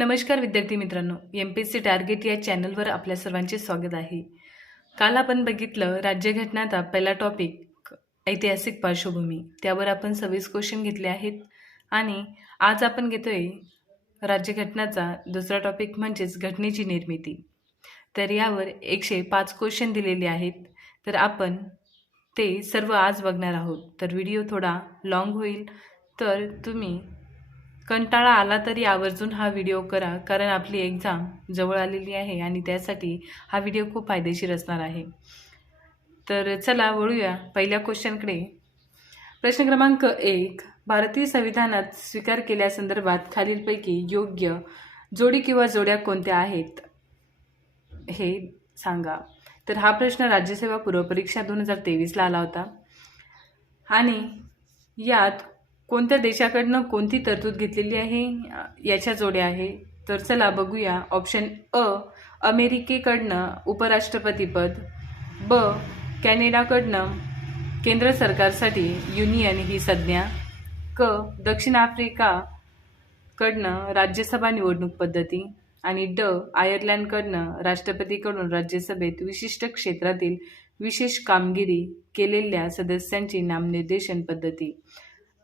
नमस्कार विद्यार्थी मित्रांनो, MPSC टार्गेट या चॅनलवर आपल्या सर्वांचे स्वागत आहे. काल आपण बघितलं राज्यघटनाचा पहिला टॉपिक ऐतिहासिक पार्श्वभूमी, त्यावर आपण 26 क्वेश्चन घेतले आहेत आणि आज आपण घेतोय राज्यघटनाचा दुसरा टॉपिक म्हणजेच घटनेची निर्मिती. तर यावर 105 क्वेश्चन दिलेले आहेत. तर आपण ते सर्व आज बघणार आहोत. तर व्हिडिओ थोडा लॉंग होईल, तर तुम्ही कंटाळा आला तरी आवर्जून हा व्हिडिओ करा, कारण आपली एक्झाम जवळ आलेली आहे आणि त्यासाठी हा व्हिडिओ खूप फायदेशीर असणार आहे. तर चला वळूया पहिल्या क्वेश्चनकडे. प्रश्न क्रमांक 1, भारतीय संविधानात स्वीकार केल्यासंदर्भात खालीलपैकी योग्य जोडी किंवा जोड्या कोणत्या आहेत हे सांगा. तर हा प्रश्न राज्यसेवा पूर्व परीक्षा 2023ला आला होता आणि यात कोणत्या देशाकडनं कोणती तरतूद घेतलेली आहे याच्या जोड्या आहे. तर चला बघूया. ऑप्शन अ, अमेरिकेकडनं उपराष्ट्रपतीपद, ब, कॅनडाकडनं केंद्र सरकारसाठी युनियन ही संज्ञा, क, दक्षिण आफ्रिकाकडनं राज्यसभा निवडणूक पद्धती आणि ड, आयर्लंडकडनं राष्ट्रपतीकडून राज्यसभेत विशिष्ट क्षेत्रातील विशेष कामगिरी केलेल्या सदस्यांची नामनिर्देशन पद्धती.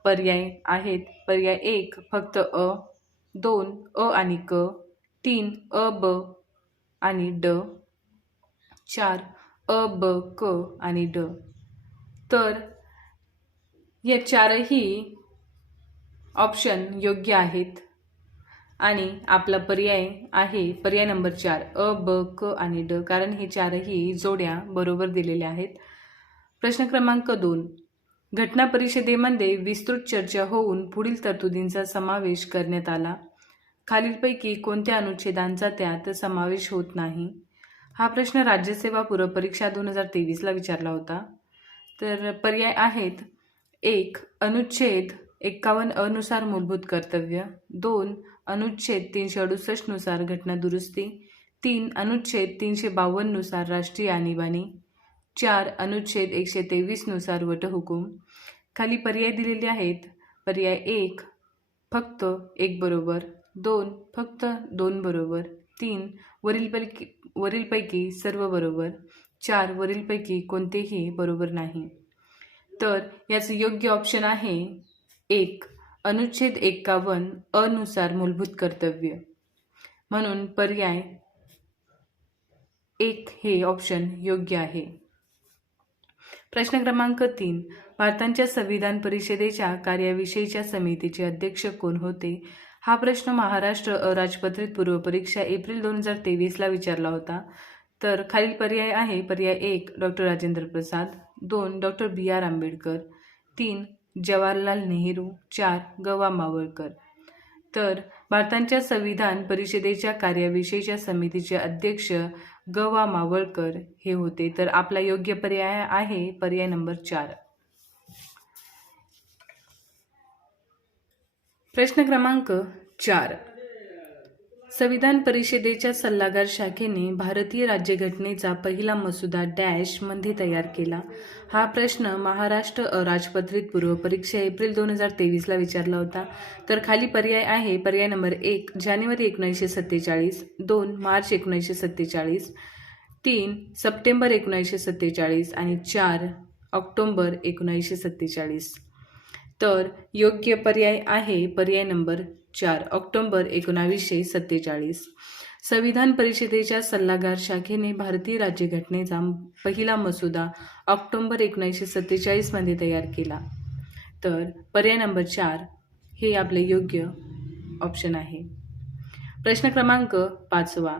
पर्याय आहेत. पर्याय 1 फक्त अ, 2 अ आणि क, 3 अ ब आणि ड, 4 अ ब क आणि ड. तर या चारही ऑप्शन योग्य आहेत आणि आपला पर्याय आहे पर्याय नंबर 4 अ ब क आणि ड, कारण हे चारही जोड्या बरोबर दिलेल्या आहेत. प्रश्न क्रमांक 2, घटना परिषदेमध्ये विस्तृत चर्चा होऊन पुढील तरतुदींचा समावेश करण्यात आला. खालीलपैकी कोणत्या अनुच्छेदांचा त्यात समावेश होत नाही? हा प्रश्न राज्यसेवा पूर्व परीक्षा 2023ला विचारला होता. तर पर्याय आहेत. 1 अनुच्छेद 51 अनुसार मूलभूत कर्तव्य, 2 अनुच्छेद 368 नुसार घटना दुरुस्ती, 3 अनुच्छेद 352 नुसार राष्ट्रीय आणीबाणी, 4 अनुच्छेद 123 नुसार वटहुकूम. खाली पर्याय दिलेले आहेत. पर्याय 1 फक्त 1 बरोबर, 2 फक्त 2 बरोबर, 3 वरीलपैकी सर्व बरोबर, 4 वरीलपैकी कोणतेही बरोबर नाही. तर याचं योग्य ऑप्शन आहे 1 अनुच्छेद 51 अनुसार मूलभूत कर्तव्य. म्हणून पर्याय 1 हे ऑप्शन योग्य आहे. प्रश्न क्रमांक 3, भारताच्या संविधान परिषदेच्या कार्याविषयीच्या समितीचे अध्यक्ष कोण होते? हा प्रश्न महाराष्ट्र अराजपत्रित पूर्व परीक्षा एप्रिल 2023ला विचारला होता. तर खालील पर्याय आहे. पर्याय 1 doctor Rajendra Prasad, 2 doctor BR Ambedkar, 3 Jawaharlal Nehru, 4 ग.वा. Mavalkar. तर भारताच्या संविधान परिषदेच्या कार्याविषयीच्या समितीचे अध्यक्ष ग.वा. मावळकर हे होते. तर आपला योग्य पर्याय आहे पर्याय नंबर 4. प्रश्न क्रमांक 4, संविधान परिषदेच्या सल्लागार शाखेने भारतीय राज्यघटनेचा पहिला मसुदा डॅश मध्ये तयार केला. हा प्रश्न महाराष्ट्र अराजपत्रित पूर्व परीक्षा एप्रिल 2023ला विचारला होता. तर खाली पर्याय आहे. पर्याय नंबर 1 जानेवारी 1947, 2 मार्च 1947, 3 सप्टेंबर 1947 आणि 4 ऑक्टोबर 1947. तर योग्य पर्याय आहे पर्याय नंबर 4 ऑक्टोबर 1947. संविधान परिषदेच्या सल्लागार शाखेने भारतीय राज्यघटनेचा पहिला मसुदा ऑक्टोबर 1947 मध्ये तयार केला. तर पर्याय नंबर 4 हे आपले योग्य ऑप्शन आहे. प्रश्न क्रमांक 5,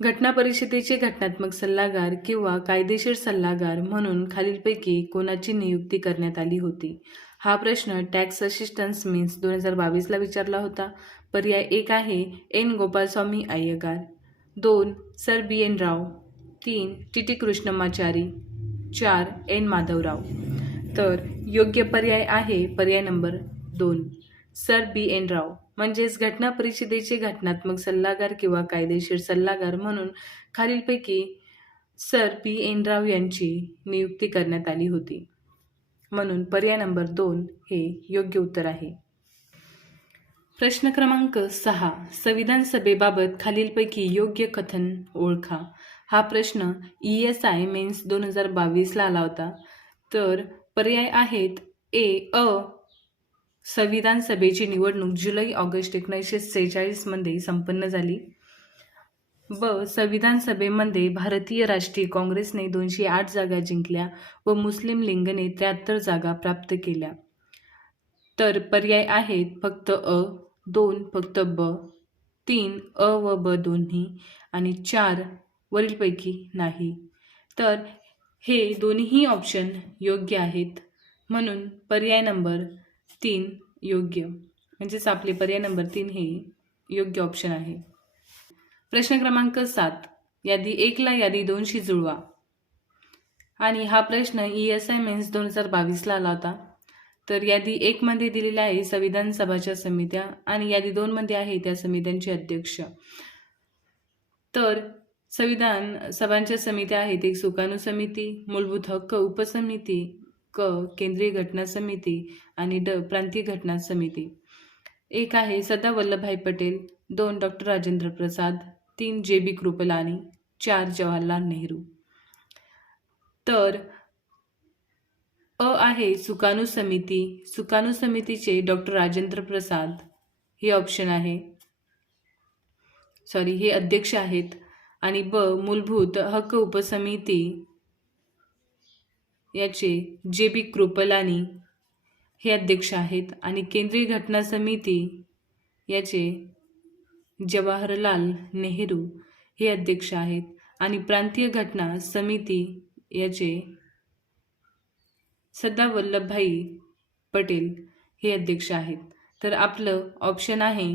घटना परिषदेचे घटनात्मक सल्लागार किंवा कायदेशीर सल्लागार म्हणून खालीलपैकी कोणाची नियुक्ती करण्यात आली होती? हा प्रश्न टॅक्स असिस्टन्स मीन्स 2022ला विचारला होता. पर्याय 1 आहे एन गोपालस्वामी अय्यगार, 2 सर BN राव, 3 TT कृष्णमाचारी, 4 एन माधवराव. तर योग्य पर्याय आहे पर्याय नंबर 2 सर BN राव. म्हणजेच घटना परिषदेचे घटनात्मक सल्लागार किंवा कायदेशीर सल्लागार म्हणून खालीलपैकी सर BN राव यांची नियुक्ती करण्यात आली होती. म्हणून पर्याय नंबर 2 हे योग्य उत्तर आहे. प्रश्न क्रमांक 6. संविधान सभेबाबत खालीलपैकी योग्य कथन ओळखा. हा प्रश्न ESI मेन्स 2022ला आला होता. तर पर्याय आहेत अ. संविधान सभेची निवडणूक जुलै-ऑगस्ट 1946 मध्ये संपन्न झाली. ब. संविधान सभेमध्ये भारतीय राष्ट्रीय काँग्रेसने 208 जागा जिंकल्या व मुस्लिम लीगने 73 जागा प्राप्त केल्या. तर पर्याय आहेत फक्त अ, 2 फक्त ब, 3 अ व ब दोन्ही आणि 4 वरीलपैकी नाही. तर हे दोन्ही ऑप्शन योग्य आहेत, म्हणून पर्याय नंबर 3 योग्य, म्हणजेच आपले पर्याय नंबर 3 हे योग्य ऑप्शन आहे. प्रश्न क्रमांक 7. यादी 1 ला यादी 2 शी जुळवा. आणि हा प्रश्न ESI मेन्स 2022ला आला होता. तर यादी 1 मध्ये दिलेला आहे संविधान सभाच्या समित्या आणि यादी 2 मध्ये आहे त्या समित्यांचे अध्यक्ष. तर संविधान सभांच्या समित्या आहेत एक सुकाणू समिती, मूलभूत हक्क उपसमिती, क केंद्रीय घटना समिती आणि ड प्रांतीय घटना समिती. एक आहे सरदार वल्लभभाई पटेल, 2 डॉक्टर राजेंद्र प्रसाद, 3 JB कृपलानी, 4 जवाहरलाल नेहरू. तर अ आहे सुकाणू समिती. सुकाणू समितीचे डॉक्टर राजेंद्र प्रसाद हे ऑप्शन आहे, हे अध्यक्ष आहेत. आणि ब मूलभूत हक्क उपसमिती याचे JB कृपलानी हे अध्यक्ष आहेत आणि केंद्रीय घटना समिती याचे जवाहरलाल नेहरू हे अध्यक्ष आहेत आणि प्रांतीय घटना समिती याचे सरदार वल्लभभाई पटेल हे अध्यक्ष आहेत. तर आपलं ऑप्शन आहे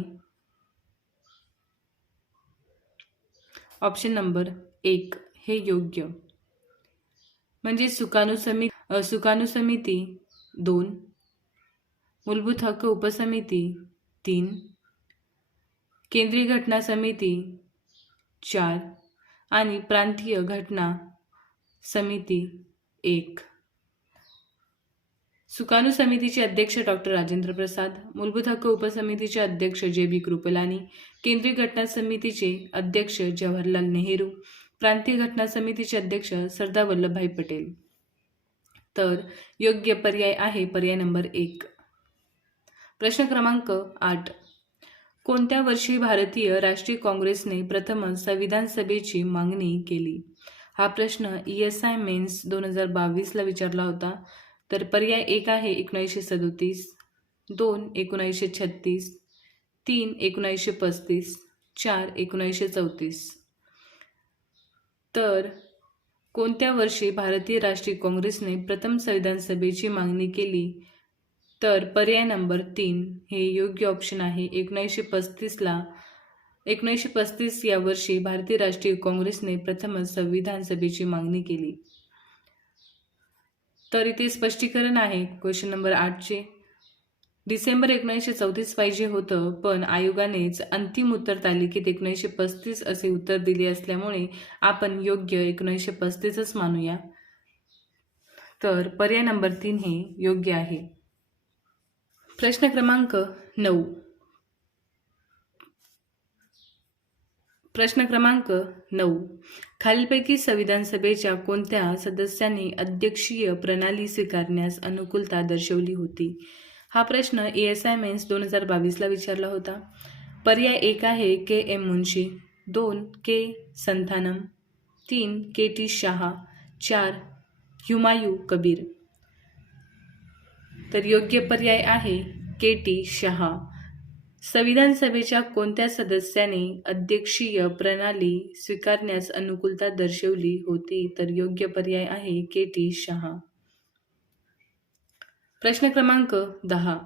ऑप्शन नंबर 1 हे योग्य, म्हणजे सुकाणू समिती 2, मूलभूत हक्क उपसमिती 3, केंद्रीय घटना समिती 4 आणि प्रांतीय घटना समिती 1. सुकाणू समितीचे अध्यक्ष डॉक्टर राजेंद्र प्रसाद, मूलभूत हक्क उपसमितीचे अध्यक्ष JB कृपलानी, केंद्रीय घटना समितीचे अध्यक्ष जवाहरलाल नेहरू, प्रांतीय घटना समितीचे अध्यक्ष सरदार वल्लभभाई पटेल. तर योग्य पर्याय आहे पर्याय नंबर 1. प्रश्न क्रमांक 8. कोणत्या वर्षी भारतीय राष्ट्रीय काँग्रेसने प्रथमच संविधान सभेची मागणी केली? हा प्रश्न ESI मेन्स 2022ला विचारला होता. तर पर्याय 1 आहे 1937, 2 1936, 3 1935, 4 1934. तर कोणत्या वर्षी भारतीय राष्ट्रीय काँग्रेसने प्रथम संविधान सभेची मागणी केली? तर पर्याय नंबर 3 हे योग्य ऑप्शन आहे. 1935 या वर्षी भारतीय राष्ट्रीय काँग्रेसने प्रथमच संविधान सभेची मागणी केली. तर इथे स्पष्टीकरण आहे क्वेश्चन नंबर 8चे. डिसेंबर 1934 पाहिजे होतं, पण आयोगानेच अंतिम उत्तर तालिकेत 1935 असे उत्तर दिले असल्यामुळे आपण योग्य 1935च मानूया. तर पर्याय नंबर 3 हे योग्य आहे. प्रश्न क्रमांक 9. प्रश्न क्रमांक 9. खालीलपैकी संविधान सभेच्या कोणत्या सदस्यांनी अध्यक्षीय प्रणाली स्वीकारण्यास अनुकूलता दर्शवली होती? हा प्रश्न ESI मेन्स 2022ला विचारला होता. पर्याय 1 आहे KM मुन्शी, 2 K संथानम, 3 KT शाह, 4 हुमायूं कबीर. तर योग्य पर्याय आहे KT शाह. संविधान सभेच्या कोणत्या सदस्याने अध्यक्षीय प्रणाली स्वीकारण्यास अनुकूलता दर्शवली होती? तर योग्य पर्याय आहे KT शाह. प्रश्न क्रमांक 10.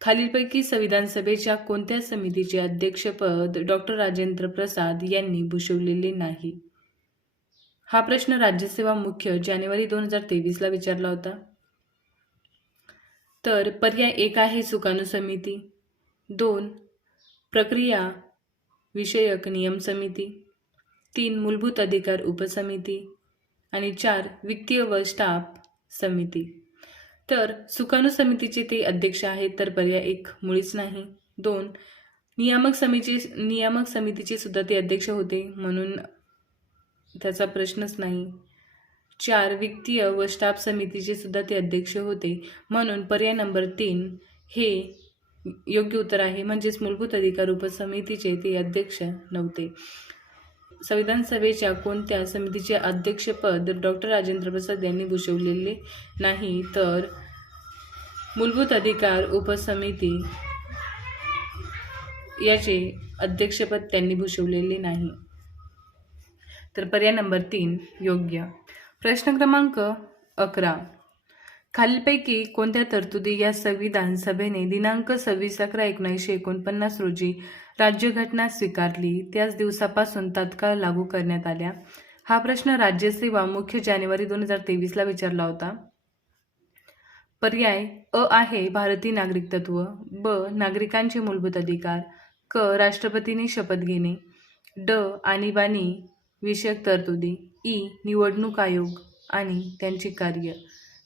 खालीलपैकी संविधान सभेच्या कोणत्या समितीचे अध्यक्षपद डॉक्टर राजेंद्र प्रसाद यांनी भूषवलेले नाही? हा प्रश्न राज्यसेवा मुख्य जानेवारी 2023ला विचारला होता. तर पर्याय 1 आहे सुकाणू समिती, 2 प्रक्रिया विषयक नियम समिती, 3 मूलभूत अधिकार उपसमिती आणि 4 वित्तीय व स्टाफ समिती. तर सुकाणू समितीचे ते अध्यक्ष आहेत. तर पर्याय 1 मुळीच नाही, 2 नियामक समितीचे सुद्धा ते अध्यक्ष होते, म्हणून त्याचा प्रश्नच नाही. 4. वित्तीय व स्टाफ समितीचे सुद्धा ते अध्यक्ष होते, म्हणून पर्याय नंबर 3 हे योग्य उत्तर आहे. म्हणजेच मूलभूत अधिकार उपसमितीचे ते अध्यक्ष नव्हते. संविधान सभेच्या कोणत्या समितीचे अध्यक्षपद डॉक्टर राजेंद्र प्रसाद यांनी भूषवलेले नाही, तर मूलभूत अधिकार उपसमिती याचे अध्यक्षपद त्यांनी भूषवलेले नाही. तर पर्याय नंबर 3 योग्य. प्रश्न क्रमांक 11. खालीलपैकी कोणत्या तरतुदी या संविधान सभेने दिनांक 26/11/1949 रोजी राज्यघटना स्वीकारली त्याच दिवसापासून तात्काळ लागू करण्यात आल्या? हा प्रश्न राज्यसेवा मुख्य जानेवारी 2023 ला विचारला होता. पर्याय अ आहे भारतीय नागरिकत्व, ब नागरिकांचे मूलभूत अधिकार, क राष्ट्रपतींनी शपथ घेणे, ड आणीबाणी विषयक तरतुदी, ई निवडणूक आयोग आणि त्यांची कार्य.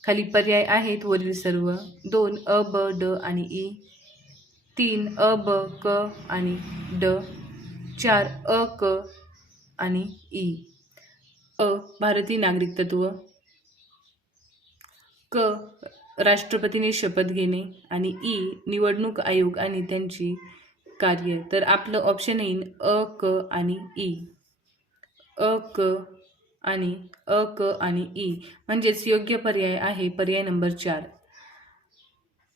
खाली पर्याय आहेत वरील सर्व. 2 अ, ब, ड आणि ई, 3 अ, ब, क आणि ड, 4 अ, क आणि ई. अ भारतीय नागरिकत्व, क राष्ट्रपतीने शपथ घेणे आणि ई निवडणूक आयोग आणि त्यांची कार्य. तर आपलं ऑप्शन येईल अ, क आणि ई. अ, क आणि अ, क आणि ई, म्हणजेच योग्य पर्याय आहे पर्याय नंबर 4.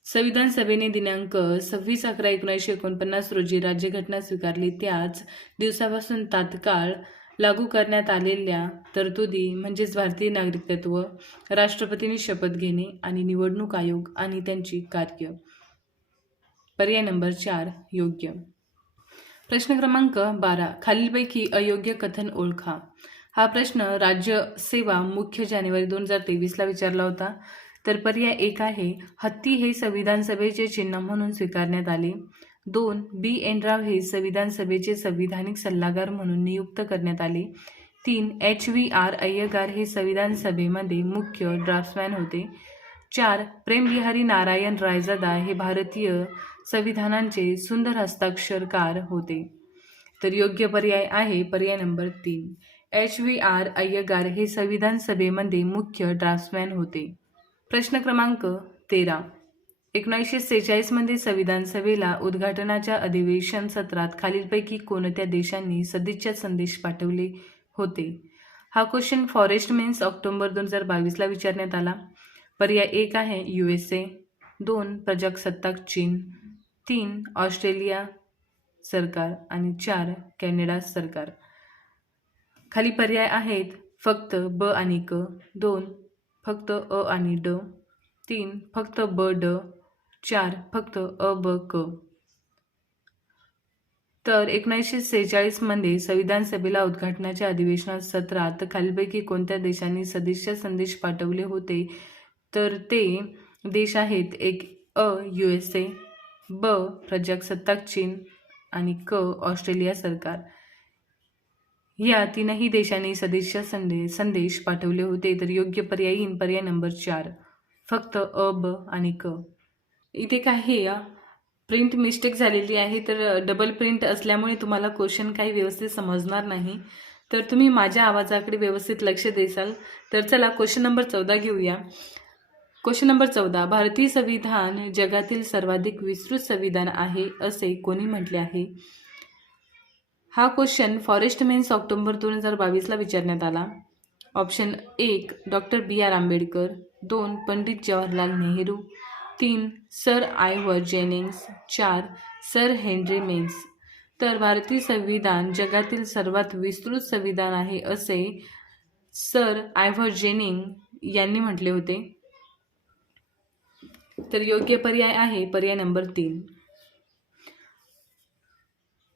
संविधान सभेने दिनांक 26/11/1949 रोजी राज्यघटना स्वीकारली त्याच दिवसापासून तात्काळ लागू करण्यात आलेल्या तरतुदी म्हणजेच भारतीय नागरिकत्व, राष्ट्रपतींनी शपथ घेणे आणि निवडणूक आयोग आणि त्यांची कार्य. पर्याय नंबर 4 योग्य. प्रश्न क्रमांक 12. खालीलपैकी अयोग्य कथन ओळखा. हा प्रश्न राज्यसेवा मुख्य जानेवारी 2023 ला विचारला होता. तर पर्याय 1 आहे हत्ती हे संविधान सभेचे चिन्ह म्हणून स्वीकारण्यात आले. 2 बी एन राव हे संविधान सभेचे संविधानिक सल्लागार म्हणून नियुक्त करण्यात आले. 3 HVR अय्यंगार हे संविधान सभेमध्ये मुख्य ड्राफ्ट्समॅन होते. 4 प्रेमबिहारी नारायण रायजादा हे भारतीय संविधानांचे सुंदर हस्ताक्षरकार होते. तर योग्य पर्याय आहे पर्याय नंबर 3. HVR अय्यंगार हे संविधान सभेमध्ये मुख्य ड्राफ्ट्समॅन होते. प्रश्न क्रमांक 13. 1946 मध्ये संविधान सभेला उद्घाटनाच्या अधिवेशन सत्रात खालीलपैकी कोणत्या देशांनी सदिच्छा संदेश पाठवले होते? हा क्वेश्चन फॉरेस्ट मेन्स ऑक्टोबर 2022 ला विचारण्यात आला. पर्याय 1 आहे USA, 2 प्रजासत्ताक चीन, 3 ऑस्ट्रेलिया सरकार आणि 4 कॅनडा सरकार. खाली पर्याय आहेत फक्त ब आणि क, 2 फक्त अ आणि ड, 3 फक्त ब ड, 4 फक्त अ ब क. तर 1946 मध्ये संविधान सभेला उद्घाटनाच्या अधिवेशनात सत्रात खालीलपैकी कोणत्या देशांनी सदिच्छा संदेश पाठवले होते? तर ते देश आहेत एक अ USA, ब प्रजासत्ताक चीन आणि क ऑस्ट्रेलिया सरकार. या तीनही देशांनी सदिच्छा संदेश पाठवले होते. तर योग्य पर्याय येईल पर्याय नंबर 4 फक्त अ, ब आणि क. इथे काही प्रिंट मिस्टेक झालेली आहे, तर डबल प्रिंट असल्यामुळे तुम्हाला क्वेश्चन काही व्यवस्थित समजणार नाही. तर तुम्ही माझ्या आवाजाकडे व्यवस्थित लक्ष देसाल. तर चला क्वेश्चन नंबर 14 घेऊया. Question number 14. भारतीय संविधान जगातील सर्वाधिक विस्तृत संविधान आहे असे कोणी म्हटले आहे? हा क्वेश्चन फॉरेस्ट मेन्स ऑक्टोबर 2022 ला विचारण्यात आला. Option 1 doctor BR Ambedkar, 2 Pandit Jawaharlal Nehru, 3 sir Ivor Jennings, 4 sir Henry Maine. तर भारतीय संविधान जगातील सर्वात विस्तृत संविधान आहे असे सर आयव्हर जेनिंग यांनी म्हटले होते. तर योग्य पर्याय आहे पर्याय नंबर 3.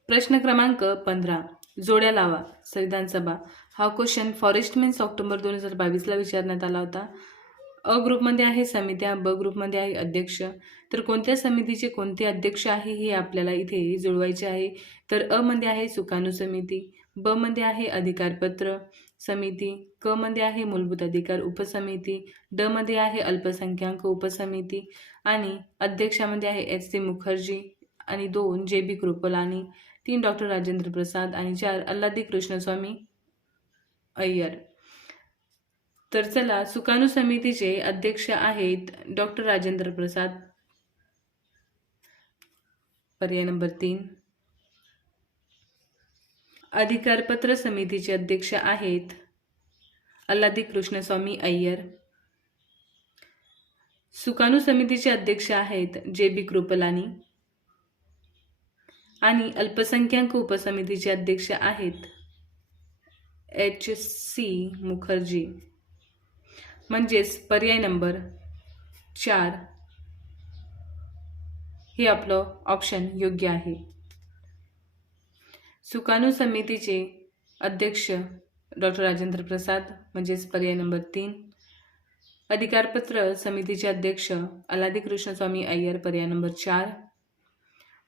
प्रश्न क्रमांक 15. जोड्या लावा. संविधान सभा हा क्वेश्चन फॉरेस्ट मेन्स ऑक्टोबर 2022 ला विचारण्यात आला होता. अ ग्रुपमध्ये आहे समित्या, ब ग्रुपमध्ये आहे अध्यक्ष. तर कोणत्या समितीचे कोणते अध्यक्ष आहे हे आपल्याला इथे जुळवायचे आहे. तर अ मध्ये आहे सुकाणू समिती, ब मध्ये आहे अधिकारपत्र समिती, क मध्ये आहे मूलभूत अधिकार उपसमिती, ड मध्ये आहे अल्पसंख्याक उपसमिती आणि अध्यक्षामध्ये आहे HC मुखर्जी आणि 2 जे.बी. कृपलानी, 3 डॉक्टर राजेंद्र प्रसाद आणि 4 अल्लादी कृष्णस्वामी अय्यर. तर चला, सुकाणू समितीचे अध्यक्ष आहेत डॉक्टर राजेंद्र प्रसाद, पर्याय नंबर 3. अधिकारपत्र समितीचे अध्यक्ष आहेत अल्लादी कृष्णस्वामी अय्यर. सुकाणू समितीचे अध्यक्ष आहेत जे.बी. कृपलानी आणि अल्पसंख्याक उपसमितीचे अध्यक्ष आहेत H.C. मुखर्जी. म्हणजेच पर्याय नंबर 4 हे आपलं ऑप्शन योग्य आहे. सुकाणू समितीचे अध्यक्ष डॉक्टर राजेंद्र प्रसाद म्हणजेच पर्याय नंबर 3. अधिकारपत्र समितीचे अध्यक्ष अल्लादी कृष्णस्वामी अय्यर पर्याय नंबर 4.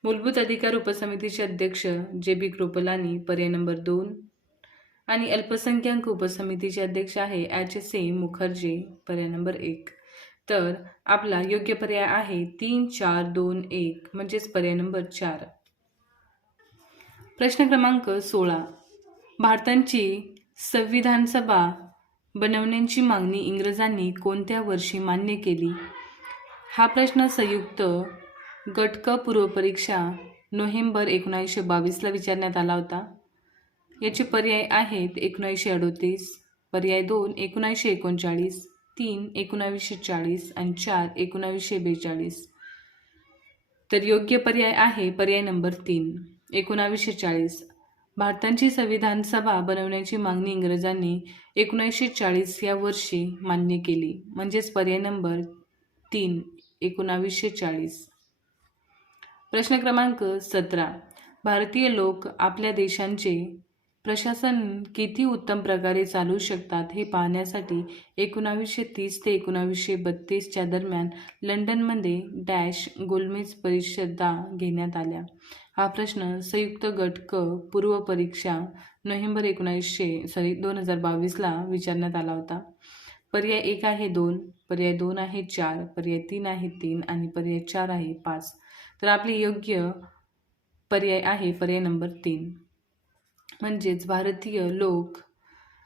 मूलभूत अधिकार उपसमितीचे अध्यक्ष जे.बी. कृपलानी पर्याय नंबर 2. आणि अल्पसंख्याक उपसमितीचे अध्यक्ष आहे H.C. मुखर्जी पर्याय नंबर 1. तर आपला योग्य पर्याय आहे 3, 4, 2, 1 म्हणजेच पर्याय नंबर 4. प्रश्न क्रमांक 16. भारताची संविधान सभा बनवण्याची मागणी इंग्रजांनी कोणत्या वर्षी मान्य केली? हा प्रश्न संयुक्त गट क पूर्वपरीक्षा नोव्हेंबर 1922ला विचारण्यात आला होता. याचे पर्याय आहेत 1938, पर्याय 2 1939, 3 1940 आणि 4 1942. तर योग्य पर्याय आहे पर्याय नंबर 3 1940. भारताची संविधान सभा बनवण्याची मागणी इंग्रजांनी 1940 या वर्षी मान्य केली. म्हणजेच पर्याय नंबर 3 1940. प्रश्न क्रमांक 17. भारतीय लोक आपल्या देशांचे प्रशासन किती उत्तम प्रकारे चालवू शकतात हे पाहण्यासाठी 1930 ते 1932च्या दरम्यान लंडनमध्ये डॅश गोलमेज परिषदा घेण्यात आल्या. हा प्रश्न संयुक्त गट क पूर्व परीक्षा नोव्हेंबर 2022ला विचारण्यात आला होता. पर्याय 1 आहे 2, पर्याय 2 आहे 4, पर्याय 3 आहे 3 आणि पर्याय 4 आहे 5. तर आपले योग्य पर्याय आहे पर्याय नंबर 3. म्हणजेच भारतीय लोक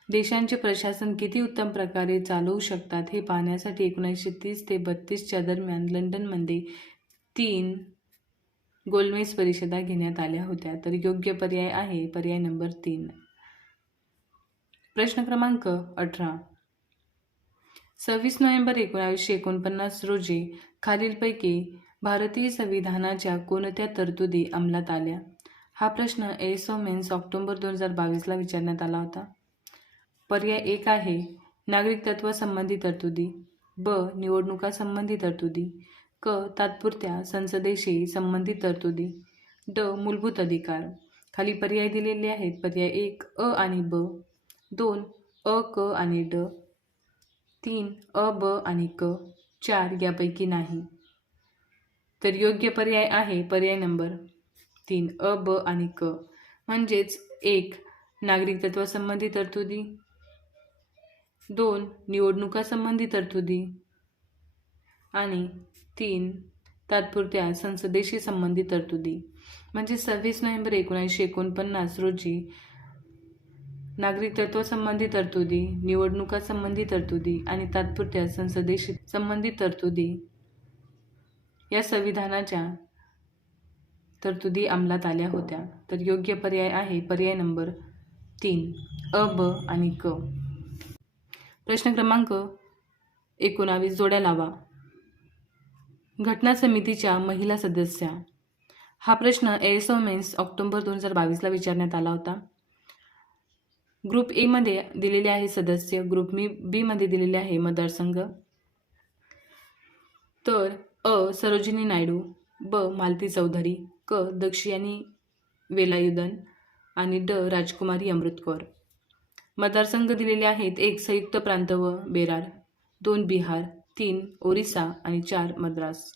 देशांचे प्रशासन किती उत्तम प्रकारे चालवू शकतात हे पाहण्यासाठी 1930 ते 32च्या दरम्यान लंडनमध्ये 3 गोलमेज परिषदा घेण्यात आल्या होत्या. तर योग्य पर्याय आहे पर्याय नंबर 3. प्रश्न क्रमांक 18. 26 नोव्हेंबर 1949 रोजी खालीलपैकी भारतीय संविधानाच्या कोणत्या तरतुदी अंमलात आल्या? हा प्रश्न एसोमेन्स ऑक्टोबर 2022ला विचारण्यात आला होता. पर्याय 1 आहे नागरिकत्व संबंधी तरतुदी, ब निवडणुका संबंधी तरतुदी, क तात्पुरत्या संसदेशी संबंधित तरतुदी, ड मूलभूत अधिकार. खाली पर्याय दिलेले आहेत. पर्याय 1 अ आणि ब, 2 अ क आणि ड, 3 अ ब आणि क, 4 यापैकी नाही. तर योग्य पर्याय आहे पर्याय नंबर 3 अ ब आणि क. म्हणजेच 1 नागरिकत्व संबंधी तरतुदी, 2 निवडणुका संबंधी तरतुदी आणि 3 तात्पुरत्या संसदेशी संबंधित तरतुदी. म्हणजे 26 नोव्हेंबर 1949 रोजी नागरिकत्व संबंधी तरतुदी, निवडणुका संबंधी तरतुदी आणि तात्पुरत्या संसदेशी संबंधित तरतुदी या संविधानाच्या तरतुदी अंमलात आल्या होत्या. तर योग्य पर्याय आहे पर्याय नंबर 3 अ ब आणि क. प्रश्न क्रमांक 19 जोड्या लावा. घटना समितीच्या महिला सदस्या. हा प्रश्न एसोमेन्स ऑक्टोबर 2022ला विचारण्यात आला होता. ग्रुप ए मध्ये दिलेले आहे सदस्य, ग्रुप बी मध्ये दिलेले आहे मतदारसंघ. तर अ सरोजिनी नायडू, ब मालती चौधरी, क दक्षयानी वेलायुधन आणि ड राजकुमारी अमृतकौर. मतदारसंघ दिलेले आहेत. 1 संयुक्त प्रांत व बेरार, 2 बिहार, 3 ओरिसा आणि 4 मद्रास.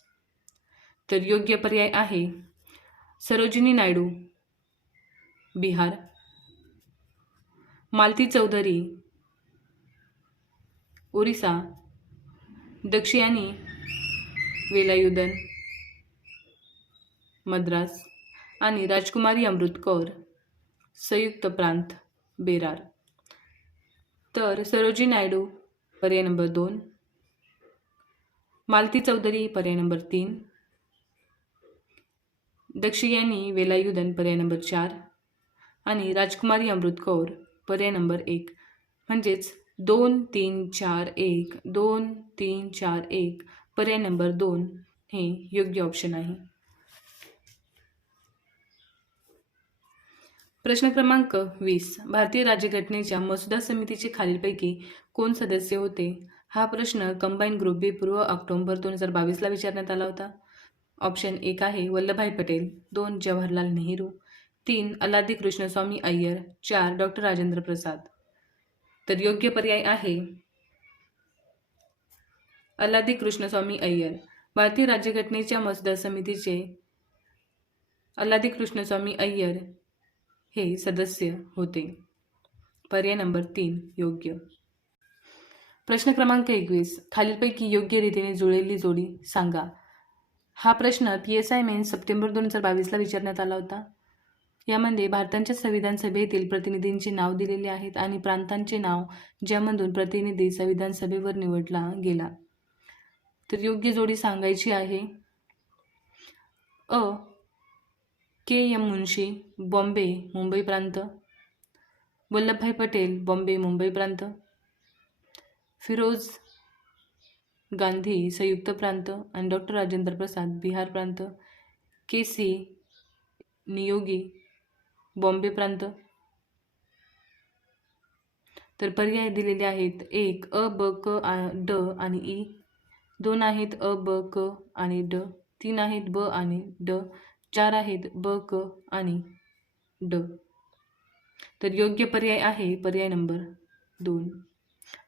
तर योग्य पर्याय आहे सरोजिनी नायडू बिहार, मालती चौधरी ओरिसा, दक्षयानी वेलायुधन मद्रास आणि राजकुमारी अमृत कौर संयुक्त प्रांत बेरार. तर सरोजिनी नायडू पर्याय नंबर 2, मालती चौधरी पर्याय नंबर 3, दक्षियानी वेलायुधन पर्याय नंबर 4 आणि राजकुमारी अमृत कौर पर्याय नंबर 1. म्हणजेच 2 3 4 1 2 3 4 1 पर्याय नंबर 2 हे योग्य ऑप्शन आहे. प्रश्न क्रमांक 20. भारतीय राज्यघटनेच्या मसुदा समितीचे खालीलपैकी कोण सदस्य होते? हा प्रश्न कंबाईन ग्रुप बी पूर्व ऑक्टोबर 2022ला विचारण्यात आला होता. ऑप्शन 1 आहे वल्लभभाई पटेल, 2 जवाहरलाल नेहरू, 3 अल्लादी कृष्णस्वामी अय्यर, 4 डॉक्टर राजेंद्र प्रसाद. तर योग्य पर्याय आहे अल्लादी कृष्णस्वामी अय्यर. भारतीय राज्यघटनेच्या मसुदा समितीचे अल्लादी कृष्णस्वामी अय्यर हे सदस्य होते. पर्याय नंबर 3 योग्य. प्रश्न क्रमांक 21. खालीलपैकी योग्य रीतीने जुळलेली जोडी सांगा. हा प्रश्न PSI मेन्स सप्टेंबर 2022ला विचारण्यात आला होता. यामध्ये भारताच्या संविधान सभेतील प्रतिनिधींची नाव दिलेली आहेत आणि प्रांतांचे नाव ज्यामधून प्रतिनिधी संविधान सभेवर निवडला गेला. तर योग्य जोडी सांगायची आहे. अ KM मुन्शी, बॉम्बे मुंबई प्रांत, वल्लभभाई पटेल, बॉम्बे मुंबई प्रांत, फिरोज गांधी संयुक्त प्रांत आणि डॉक्टर राजेंद्र प्रसाद बिहार प्रांत, KC नियोगी बॉम्बे प्रांत. तर पर्याय दिलेले आहेत. 1 अ ब क ड आणि ई, 2 आहेत अ ब क आणि ड, 3 आहेत ब आणि ड, 4 आहेत ब क आणि ड. तर योग्य पर्याय आहे पर्याय नंबर 2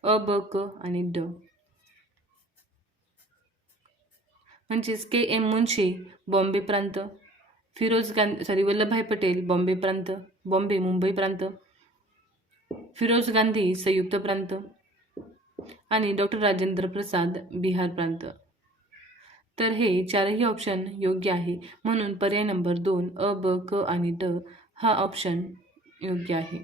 अ ब क आणि ड. म्हणजेच KM मुन्शी बॉम्बे प्रांत, वल्लभभाई पटेल बॉम्बे प्रांत, बॉम्बे मुंबई प्रांत, फिरोज गांधी संयुक्त प्रांत आणि डॉक्टर राजेंद्र प्रसाद बिहार प्रांत. तर हे चारही ऑप्शन योग्य आहे. म्हणून पर्याय नंबर 2 अ ब क आणि ड हा ऑप्शन योग्य आहे.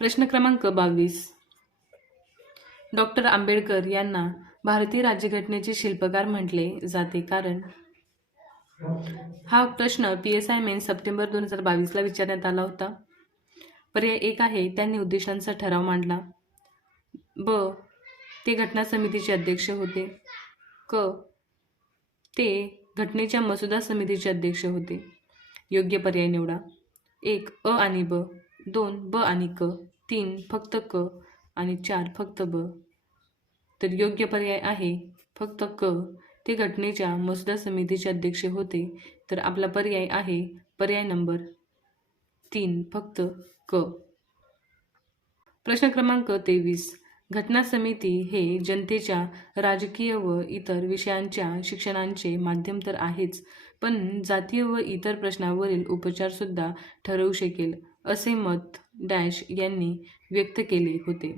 प्रश्न क्रमांक 22. डॉक्टर आंबेडकर यांना भारतीय राज्यघटनेचे शिल्पकार म्हटले जाते कारण. हा प्रश्न PSI मेन्स सप्टेंबर 2022ला विचारण्यात आला होता. पर्याय 1 आहे त्यांनी उद्दिष्टांचा ठराव मांडला, ब ते घटना समितीचे अध्यक्ष होते, क ते घटनेच्या मसुदा समितीचे अध्यक्ष होते. योग्य पर्याय निवडा. 1 अ आणि ब, 2 ब आणि क, 3 फक्त क आणि 4 फक्त ब. तर योग्य पर्याय आहे फक्त क ते घटनेच्या मसुदा समितीचे अध्यक्ष होते. तर आपला पर्याय आहे पर्याय नंबर 3 फक्त क. प्रश्न क्रमांक 23. घटना समिती हे जनतेच्या राजकीय व इतर विषयांच्या शिक्षणाचे माध्यम तर आहेच, पण जातीय व इतर प्रश्नावरील उपचारसुद्धा ठरवू शकेल असे मत डॅश यांनी व्यक्त केले होते.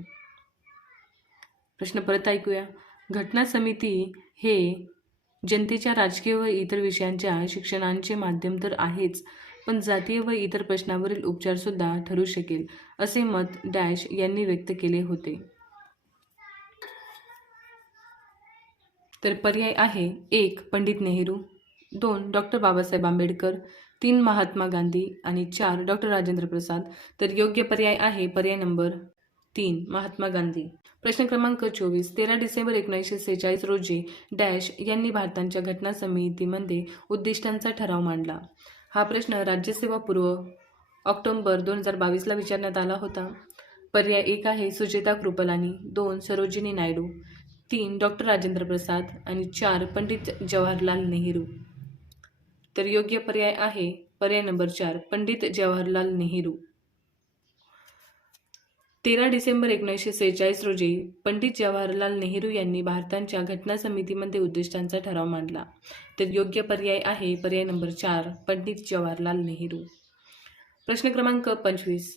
प्रश्न परत ऐकूया. घटना समिती हे जनतेच्या राजकीय व इतर विषयांच्या शिक्षणाचे माध्यम तर आहेच, पण जातीय व इतर प्रश्नावरील उपचारसुद्धा ठरू शकेल असे मत डॅश यांनी व्यक्त केले होते. तर पर्याय आहे 1 पंडित नेहरू, 2 डॉक्टर बाबासाहेब आंबेडकर, 3 महात्मा गांधी आणि 4 डॉक्टर राजेंद्र प्रसाद. तर योग्य पर्याय आहे पर्याय नंबर 3 महात्मा गांधी. प्रश्न क्रमांक 24. 13 डिसेंबर 1946 रोजी डॅश यांनी भारताच्या घटना समितीमध्ये उद्दिष्टांचा ठराव मांडला. हा प्रश्न राज्यसेवा पूर्व ऑक्टोबर 2022ला विचारण्यात आला होता. पर्याय 1 आहे सुचेता कृपलानी, 2 सरोजिनी नायडू, 3 डॉक्टर राजेंद्र प्रसाद आणि 4 पंडित जवाहरलाल नेहरू. तर योग्य पर्याय आहे पर्याय नंबर 4 पंडित जवाहरलाल नेहरू. 13 डिसेंबर 1946 रोजी पंडित जवाहरलाल नेहरू यांनी भारताच्या घटना समितीमध्ये उद्दिष्टांचा ठराव मांडला. तर योग्य पर्याय आहे पर्याय नंबर 4 पंडित जवाहरलाल नेहरू. प्रश्न क्रमांक 25.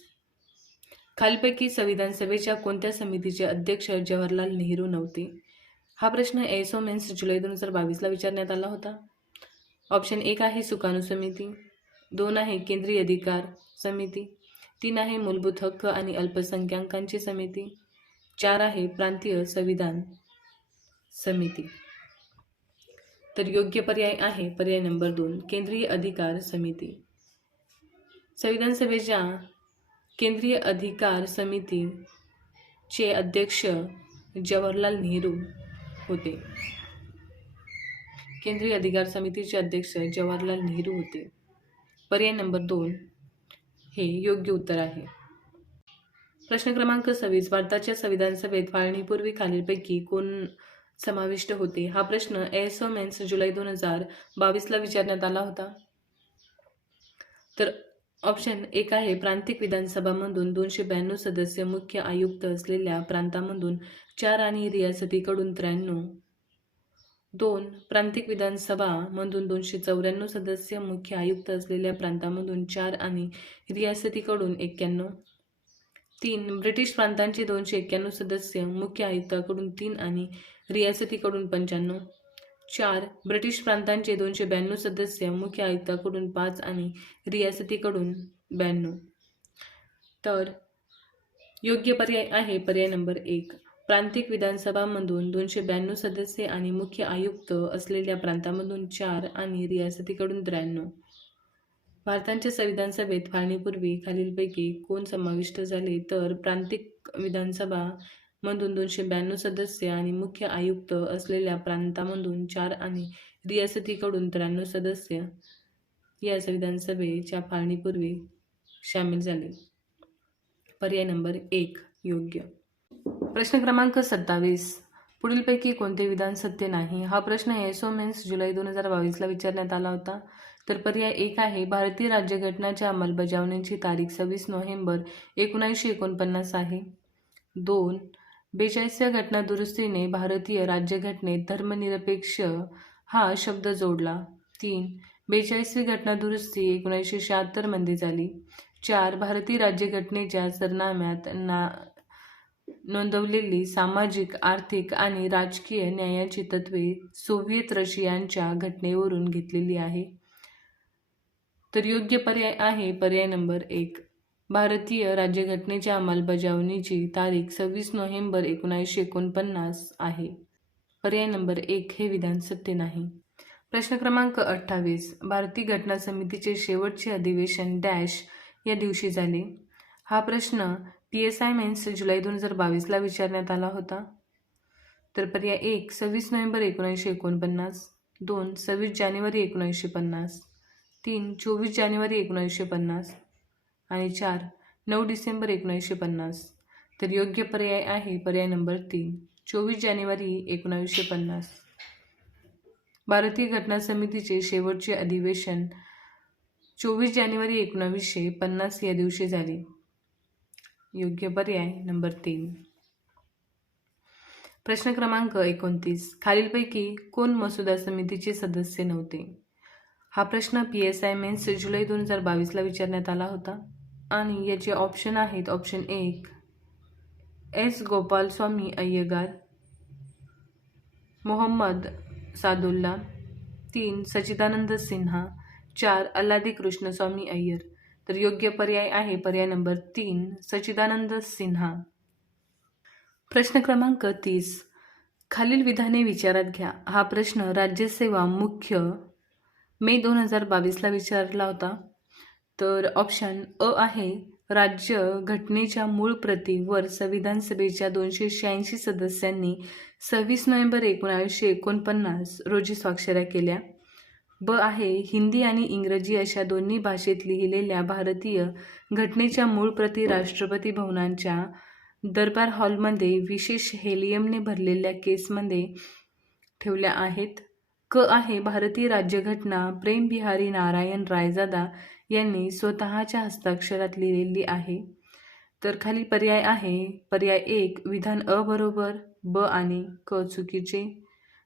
खालीलपैकी संविधान सभेच्या कोणत्या समितीचे अध्यक्ष जवाहरलाल नेहरू नव्हते? हा प्रश्न ASO मेन्स जुलै 2022ला विचारण्यात आला होता. ऑप्शन 1 आहे सुकाणू समिती, 2 आहे केंद्रीय अधिकार समिती, 3 आहे मूलभूत हक्क आणि अल्पसंख्याकांची समिती, 4 आहे प्रांतीय संविधान समिती. तर योग्य पर्याय आहे पर्याय नंबर 2 केंद्रीय अधिकार समिती. संविधान सभेच्या केंद्रीय अधिकार समितीचे अध्यक्ष जवाहरलाल नेहरू होते. केंद्रीय अधिकार समितीचे अध्यक्ष जवाहरलाल नेहरू होते. पर्याय नंबर 2 हे योग्य उत्तर आहे. प्रश्न क्रमांक 26 भारताच्या संविधान सभेत फाळणीपूर्वी खालीलपैकी कोण समाविष्ट होते? हा प्रश्न ASO मेन्स जुलै 2022ला विचारण्यात आला होता. तर ऑप्शन 1 आहे प्रांतिक विधानसभामधून 292 सदस्य, मुख्य आयुक्त असलेल्या प्रांतामधून 4 आणि रियासतीकडून 93. 2 प्रांतिक विधानसभामधून 294 सदस्य, मुख्य आयुक्त असलेल्या प्रांतामधून 4 आणि रियासतीकडून 91. 3 ब्रिटिश प्रांतांचे 291 सदस्य, मुख्य आयुक्ताकडून 3 आणि रियासतीकडून 95. 4 ब्रिटिश प्रांतांचे 292 सदस्य, मुख्य आयुक्ताकडून 5 आणि रियासतीकडून 92. तर योग्य पर्याय आहे पर्याय नंबर 1 प्रांतिक विधानसभामधून 292 सदस्य आणि मुख्य आयुक्त असलेल्या प्रांतामधून 4 आणि रियासतीकडून 93. भारताच्या संविधान सभेत फाळणीपूर्वी खालीलपैकी कोण समाविष्ट झाले? तर प्रांतिक विधानसभामधून 292 सदस्य आणि मुख्य आयुक्त असलेल्या प्रांतामधून 4 आणि रियासतीकडून 93 सदस्य या संविधान सभेच्या फाळणीपूर्वी सामील झाले. पर्याय नंबर 1 योग्य. प्रश्न क्रमांक 27 पुढीलपैकी कोणते विधान सत्य नाही? हा प्रश्न ASO मेन्स जुलै 2022ला विचारण्यात आला होता. तर पर्याय 1 आहे भारतीय राज्यघटनाच्या अंमलबजावणीची तारीख 26 नोव्हेंबर 1949 आहे. 2 42व्या घटनादुरुस्तीने भारतीय राज्यघटनेत धर्मनिरपेक्ष हा शब्द जोडला. 3 42वी घटनादुरुस्ती 1976 मध्ये झाली. 4 भारतीय राज्यघटनेच्या सरनाम्यात नोंदवलेली सामाजिक, आर्थिक आणि राजकीय न्यायाची तत्त्वे सोव्हिएत रशियाच्या घटनेवरून घेतलेली आहे. तर योग्य पर्याय आहे पर्याय नंबर 1 भारतीय राज्यघटनेच्या अंमलबजावणीची तारीख 26 नोव्हेंबर 1949 आहे. पर्याय नंबर 1 हे विधान सत्य नाही. प्रश्न क्रमांक 28 भारतीय घटना समितीचे शेवटचे अधिवेशन डॅश या दिवशी झाले? हा प्रश्न PSI मेन्स जुलै 2022ला विचारण्यात आला होता. तर पर्याय 1 26 नोव्हेंबर 1949, 2 26 जानेवारी 1950, 3 24 जानेवारी 1950 आणि 4 9 डिसेंबर 1950. तर योग्य पर्याय आहे पर्याय नंबर 3 24 जानेवारी 1950. भारतीय घटना समितीचे शेवटचे अधिवेशन 24 जानेवारी 1950 या दिवशी झाले. योग्य पर्याय नंबर 3. प्रश्न क्रमांक 29 खालीलपैकी कोण मसुदा समितीचे सदस्य नव्हते? हा प्रश्न PSI मेन्स जुलै 2022ला विचारण्यात आला होता आणि याचे ऑप्शन आहेत. ऑप्शन 1 S गोपालस्वामी अय्यगार, मोहम्मद सादुल्ला, 3 सच्चिदानंद सिन्हा, 4 अल्लादी कृष्णस्वामी अय्यर. तर योग्य पर्याय आहे पर्याय नंबर 3 सच्चिदानंद सिन्हा. प्रश्न क्रमांक 30 खालील विधाने विचारात घ्या. हा प्रश्न राज्यसेवा मुख्य मे 2022ला विचारला होता. तर ऑप्शन अ आहे राज्य घटनेच्या मूळ प्रतीवर संविधान सभेच्या 286 सदस्यांनी 26 नोव्हेंबर 1949 रोजी स्वाक्षऱ्या केल्या. ब आहे हिंदी आणि इंग्रजी अशा दोन्ही भाषेत लिहिलेल्या भारतीय घटनेच्या मूळ प्रती राष्ट्रपती भवनाच्या दरबार हॉलमध्ये विशेष हेलियमने भरलेल्या केसमध्ये ठेवल्या आहेत. क आहे भारतीय राज्यघटना प्रेम बिहारी नारायण रायजादा यांनी स्वतःच्या हस्ताक्षरात लिहिलेली आहे. तर खाली पर्याय आहे पर्याय 1 विधान अ बरोबर, ब आणि क चुकीचे.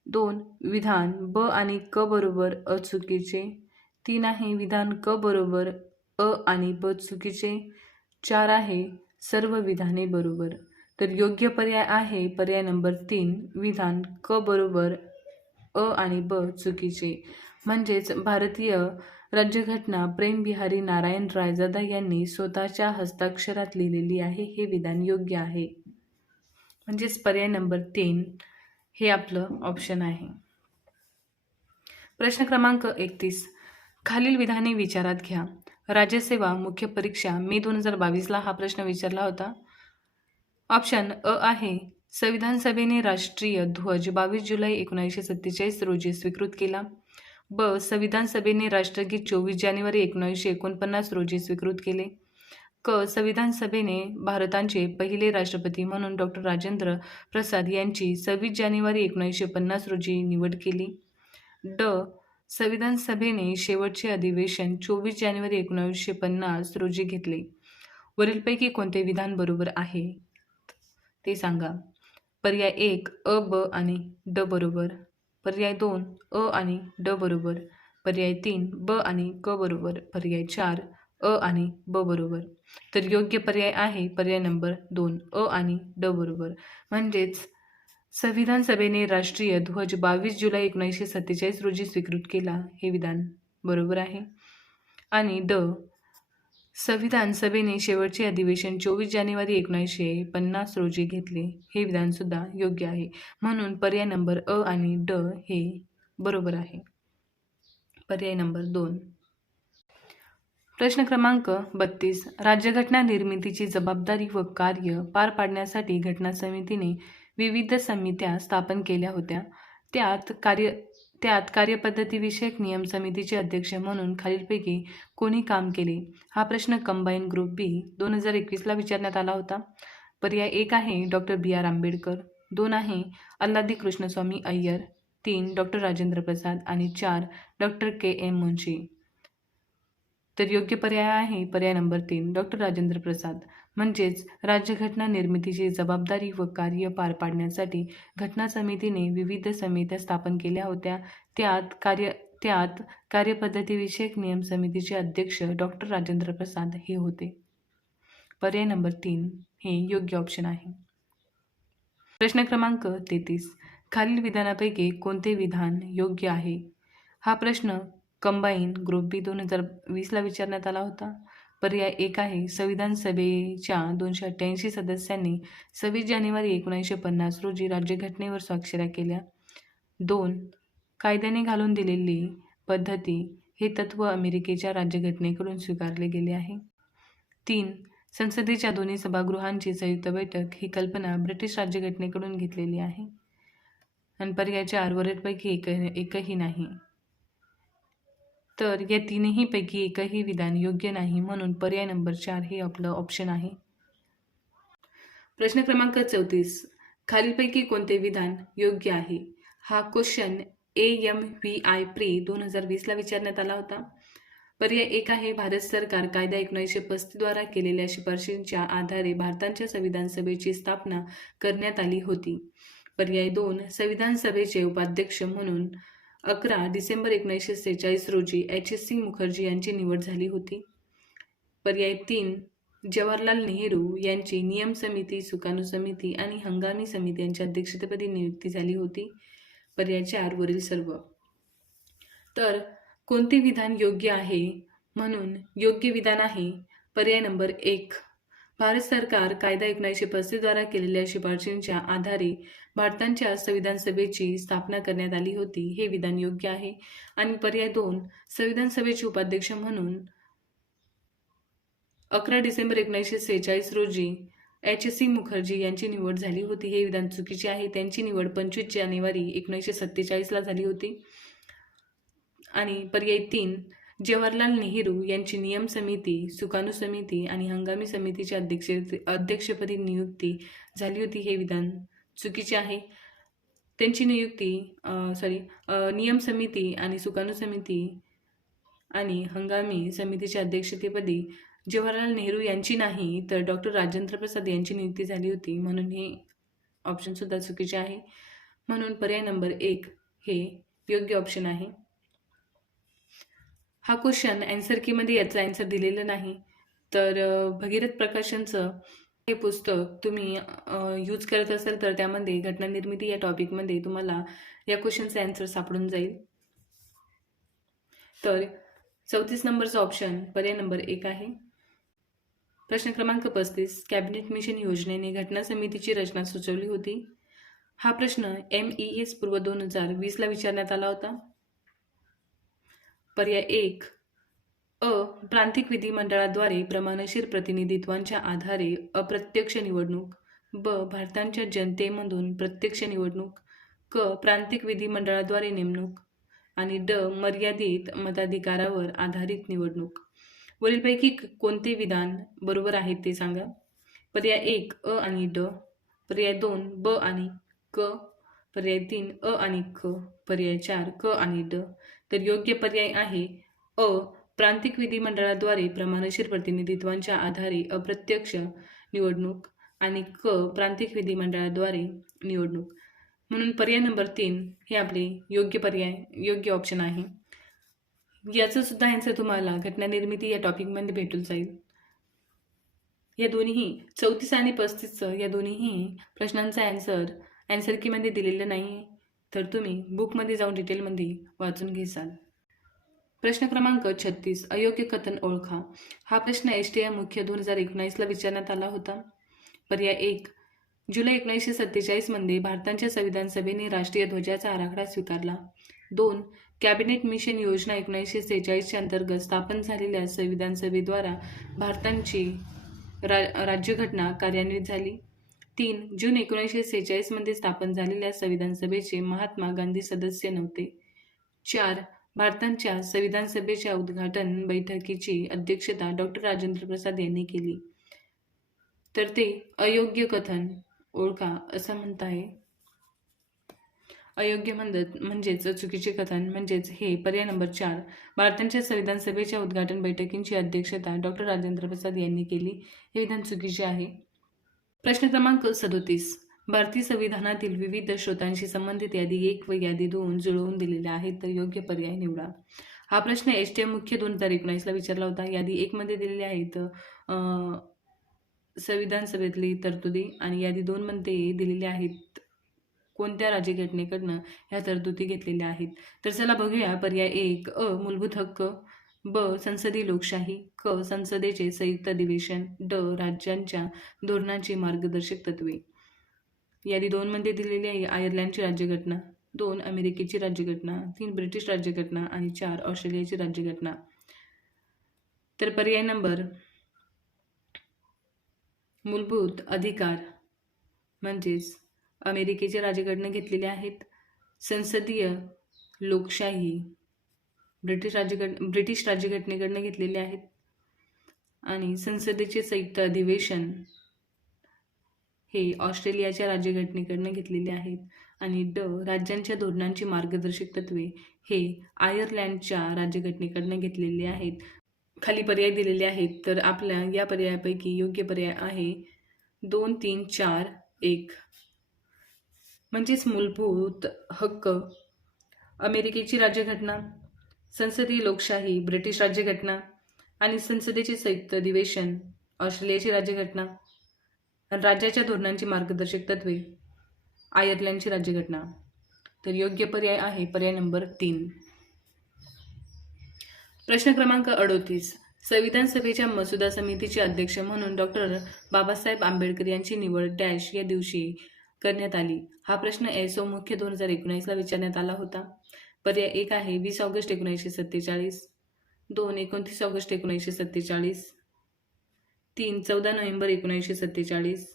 2 विधान ब आणि क बरोबर, अ चुकीचे. 3 आहे विधान क बरोबर, अ आणि ब चुकीचे. 4 आहे सर्व विधाने बरोबर. तर योग्य पर्याय आहे पर्याय नंबर 3 विधान क बरोबर, अ आणि ब चुकीचे. म्हणजेच भारतीय राज्यघटना प्रेम बिहारी नारायण रायजादा यांनी स्वतःच्या हस्ताक्षरात लिहिलेली आहे. हे विधान योग्य आहे. म्हणजेच पर्याय नंबर 3 हे आपलं ऑप्शन आहे. प्रश्न क्रमांक 31. खालील विधाने विचारात घ्या. राज्यसेवा मुख्य परीक्षा मे 2022ला हा प्रश्न विचारला होता. ऑप्शन अ आहे, संविधान सभेने राष्ट्रीय ध्वज 22 जुलै 1947 रोजी स्वीकृत केला. ब. संविधान सभेने राष्ट्रगीत 24 जानेवारी 1949 रोजी स्वीकृत केले. क. संविधान सभेने भारताचे पहिले राष्ट्रपती म्हणून डॉ. राजेंद्र प्रसाद यांची 26 जानेवारी 1950 रोजी निवड केली. ड. संविधान सभेने शेवटचे अधिवेशन 24 जानेवारी 1950 रोजी घेतले. वरीलपैकी कोणते विधान बरोबर आहे ते सांगा. पर्याय 1 अ, ब आणि ड बरोबर. पर्याय 2 अ आणि ड बरोबर. पर्याय 3 ब आणि क बरोबर. पर्याय 4 अ आणि ब बरोबर. तर योग्य पर्याय आहे पर्याय नंबर 2 अ आणि ड बरोबर. म्हणजेच संविधान सभेने राष्ट्रीय ध्वज 22 जुलै 1947 रोजी स्वीकृत केला हे विधान बरोबर आहे. आणि ड. संविधान सभेने शेवटचे अधिवेशन 24 जानेवारी 1950 रोजी घेतले हे विधानसुद्धा योग्य आहे. म्हणून पर्याय नंबर अ आणि ड हे बरोबर आहे. पर्याय नंबर 2. प्रश्न क्रमांक 32. राज्यघटना निर्मितीची जबाबदारी व कार्य पार पाडण्यासाठी घटना समितीने विविध समित्या स्थापन केल्या होत्या. त्यात कार्यपद्धतीविषयक नियम समितीचे अध्यक्ष म्हणून खालीलपैकी कोणी काम केले? हा प्रश्न कंबाईन ग्रुप बी 2021ला विचारण्यात आला होता. पर्याय 1 आहे डॉक्टर बी.आर. आंबेडकर. 2 आहे अल्लादी कृष्णस्वामी अय्यर. 3 डॉक्टर राजेंद्र प्रसाद आणि 4 डॉक्टर के.एम. मुन्शी. तर योग्य पर्याय आहे पर्याय नंबर 3 डॉक्टर राजेंद्र प्रसाद. म्हणजेच राज्यघटना निर्मितीची जबाबदारी व कार्य पार पाडण्यासाठी घटना समितीने विविध समित्या स्थापन केल्या होत्या. त्यात कार्यपद्धतीविषयक नियम समितीचे अध्यक्ष डॉक्टर राजेंद्र प्रसाद हे होते. पर्याय नंबर 3 हे योग्य ऑप्शन आहे. प्रश्न क्रमांक 33. खालील विधानापैकी कोणते विधान योग्य आहे? हा प्रश्न कंबाईन ग्रुप बी 2020ला विचारण्यात आला होता. पर्याय 1 आहे संविधान सभेच्या 288 सदस्यांनी 26 जानेवारी 1950 रोजी राज्यघटनेवर स्वाक्षऱ्या केल्या. 2 कायद्याने घालून दिलेली पद्धती हे तत्त्व अमेरिकेच्या राज्यघटनेकडून स्वीकारले गेले आहे. 3 संसदेच्या दोन्ही सभागृहांची संयुक्त बैठक ही कल्पना ब्रिटिश राज्यघटनेकडून घेतलेली आहे. आणि पर्याय 4 वरीलपैकी एकही नाही. तर या तीनही पैकी एकही विधान योग्य नाही. म्हणून पर्याय नंबर 4 हे आपलं ऑप्शन आहे. प्रश्न क्रमांक 34. खालीलपैकी कोणते विधान योग्य आहे? हा क्वेश्चन AMVI प्री 2020ला विचारण्यात आला होता. पर्याय 1 आहे भारत सरकार कायदा 1935 द्वारा केलेल्या शिफारशींच्या आधारे भारताच्या संविधान सभेची स्थापना करण्यात आली होती. पर्याय 2 संविधान सभेचे उपाध्यक्ष म्हणून 11 डिसेंबर 1946 रोजी HC मुखर्जी यांची निवड झाली होती. पर्याय 3 जवाहरलाल नेहरू यांची नियम समिती, सुकाणू समिती आणि हंगामी समिती यांच्या अध्यक्षतेपदी नियुक्ती झाली होती. पर्याय 4 वरील सर्व. तर कोणते विधान योग्य आहे? म्हणून योग्य विधान आहे पर्याय नंबर 1 भारत सरकार कायदा 1935 द्वारा केलेल्या शिफारशींच्या आधारे भारताच्या संविधान सभेची स्थापना करण्यात आली होती हे विधान योग्य आहे. आणि पर्याय 2 संविधान सभेचे उपाध्यक्ष म्हणून 11 डिसेंबर 1946 रोजी HC मुखर्जी यांची निवड झाली होती हे विधान चुकीचे आहे. त्यांची निवड 25 जानेवारी 1947ला झाली होती. आणि पर्याय 3 जवाहरलाल नेहरू यांची नियम समिती, सुकाणू समिती आणि हंगामी समितीच्या अध्यक्षपदी नियुक्ती झाली होती हे विधान चुकीचे आहे. त्यांची नियुक्ती नियम समिती आणि सुकाणू समिती आणि हंगामी समितीच्या अध्यक्षतेपदी जवाहरलाल नेहरू यांची नाही तर डॉक्टर राजेंद्र प्रसाद यांची नियुक्ती झाली होती. म्हणून हे ऑप्शनसुद्धा चुकीचे आहे. म्हणून पर्याय नंबर 1 हे योग्य ऑप्शन आहे. हा क्वेश्चन अँसर कीमध्ये याचा अँसर दिलेलं नाही. तर भगीरथ प्रकाशनचं हे पुस्तक तुम्ही यूज करत असाल तर त्यामध्ये घटना निर्मिती या टॉपिकमध्ये तुम्हाला या क्वेश्चनचा अँसर सापडून जाईल. तर 34 नंबरचा ऑप्शन पर्याय नंबर 1 आहे. प्रश्न क्रमांक 35. कॅबिनेट मिशन योजनेने घटना समितीची रचना सुचवली होती. हा प्रश्न MES पूर्व 2020ला विचारण्यात आला होता. पर्याय 1. प्रांतिक विधिमंडळाद्वारे प्रमाणशीर प्रतिनिधित्वांच्या आधारे अप्रत्यक्ष निवडणूक. ब. भारताच्या जनतेमधून प्रत्यक्ष निवडणूक. क. प्रांतिक विधिमंडळाद्वारे नेमणूक. आणि ड. मर्यादित मताधिकारावर आधारित निवडणूक. वरीलपैकी कोणते विधान बरोबर आहेत ते सांगा. पर्याय 1 अ आणि ड. पर्याय 2 ब आणि क. पर्याय 3 अ आणि क. पर्याय 4 क आणि ड. तर योग्य पर्याय आहे अ. प्रांतिक विधिमंडळाद्वारे प्रमाणशीर प्रतिनिधित्वांच्या आधारे अप्रत्यक्ष निवडणूक आणि क. प्रांतिक विधिमंडळाद्वारे निवडणूक. म्हणून पर्याय नंबर 3 हे आपले योग्य ऑप्शन आहे. याचं सुद्धा आन्सर तुम्हाला घटना निर्मिती या टॉपिकमध्ये भेटून जाईल. या दोन्ही 34 आणि 35चं या दोन्ही प्रश्नांचा आन्सर कीमध्ये दिलेलं नाही, तर तुम्ही बुकमध्ये जाऊन डिटेलमध्ये वाचून घेसाल. प्रश्न क्रमांक 36. अयोग्य कथन ओळखा. हा प्रश्न STI मुख्य 2019ला विचारण्यात आला होता. पर्याय 1. जुलै 1947 मध्ये भारताच्या संविधान सभेने राष्ट्रीय ध्वजाचा आराखडा स्वीकारला. 2. कॅबिनेट मिशन योजना 1946च्या अंतर्गत स्थापन झालेल्या संविधान सभेद्वारा भारताची राज्यघटना कार्यान्वित झाली. 3. जून 1946 मध्ये स्थापन झालेल्या संविधान सभेचे महात्मा गांधी सदस्य नव्हते. 4. भारताच्या संविधान सभेच्या उद्घाटन बैठकीची अध्यक्षता डॉ. राजेंद्र प्रसाद यांनी केली. तर ते अयोग्य कथन ओळखा असं म्हणत आहे. अयोग्य म्हणजेच चुकीचे कथन म्हणजेच हे पर्याय नंबर 4. भारताच्या संविधान सभेच्या उद्घाटन बैठकींची अध्यक्षता डॉ. राजेंद्र प्रसाद यांनी केली. हे विधान चुकीचे आहे. प्रश्न क्रमांक 37. भारतीय संविधानातील विविध स्रोतांशी संबंधित यादी 1 व यादी 2 जुळवून दिलेल्या आहेत, तर योग्य पर्याय निवडा. हा प्रश्न STI मुख्य 2019ला विचारला होता. यादी 1 मध्ये दिलेले आहेत संविधान सभेतली तरतुदी आणि यादी 2 मध्ये दिलेले आहेत कोणत्या राज्यघटनेकडनं ह्या तरतुदी घेतलेल्या आहेत. तर चला बघूया. पर्याय 1 अ. मूलभूत हक्क. ब. संसदीय लोकशाही. क. संसदेचे संयुक्त अधिवेशन. ड. राज्यांच्या धोरणाची मार्गदर्शक तत्वे. यादी 2 मध्ये दिलेली आहे आयर्लंडची राज्यघटना. 2. अमेरिकेची राज्यघटना. 3. ब्रिटिश राज्यघटना आणि 4. ऑस्ट्रेलियाची राज्यघटना. तर पर्याय नंबर मूलभूत अधिकार म्हणजेच अमेरिकेचे राज्यघटना घेतलेले आहेत. संसदीय लोकशाही ब्रिटिश राज्यघटनेकडनं घेतलेले आहेत. आणि संसदेचे संयुक्त अधिवेशन हे ऑस्ट्रेलियाच्या राज्यघटनेकडनं घेतलेले आहेत. आणि ड. राज्यांच्या धोरणांची मार्गदर्शक तत्वे हे आयर्लंडच्या राज्यघटनेकडनं घेतलेले आहेत. खाली पर्याय दिलेले आहेत, तर आपल्या या पर्यायापैकी योग्य पर्याय आहे 2, 3, 4, 1. म्हणजेच मूलभूत हक्क अमेरिकेची राज्यघटना, संसदीय लोकशाही ब्रिटिश राज्यघटना आणि संसदेचे संयुक्त अधिवेशन ऑस्ट्रेलियाची राज्यघटना, राज्याच्या धोरणांची मार्गदर्शक तत्वे आयर्लंडची राज्यघटना. तर योग्य पर्याय आहे पर्याय नंबर 3. प्रश्न क्रमांक 38. संविधान सभेच्या मसुदा समितीचे अध्यक्ष म्हणून डॉ. बाबासाहेब आंबेडकर यांची निवड डॅश या दिवशी करण्यात आली. हा प्रश्न SO मुख्य 2019ला विचारण्यात आला होता. पर्याय 1 आहे 20 ऑगस्ट 1947. 2. 29 ऑगस्ट 1947. 3. 14 नोव्हेंबर 1947.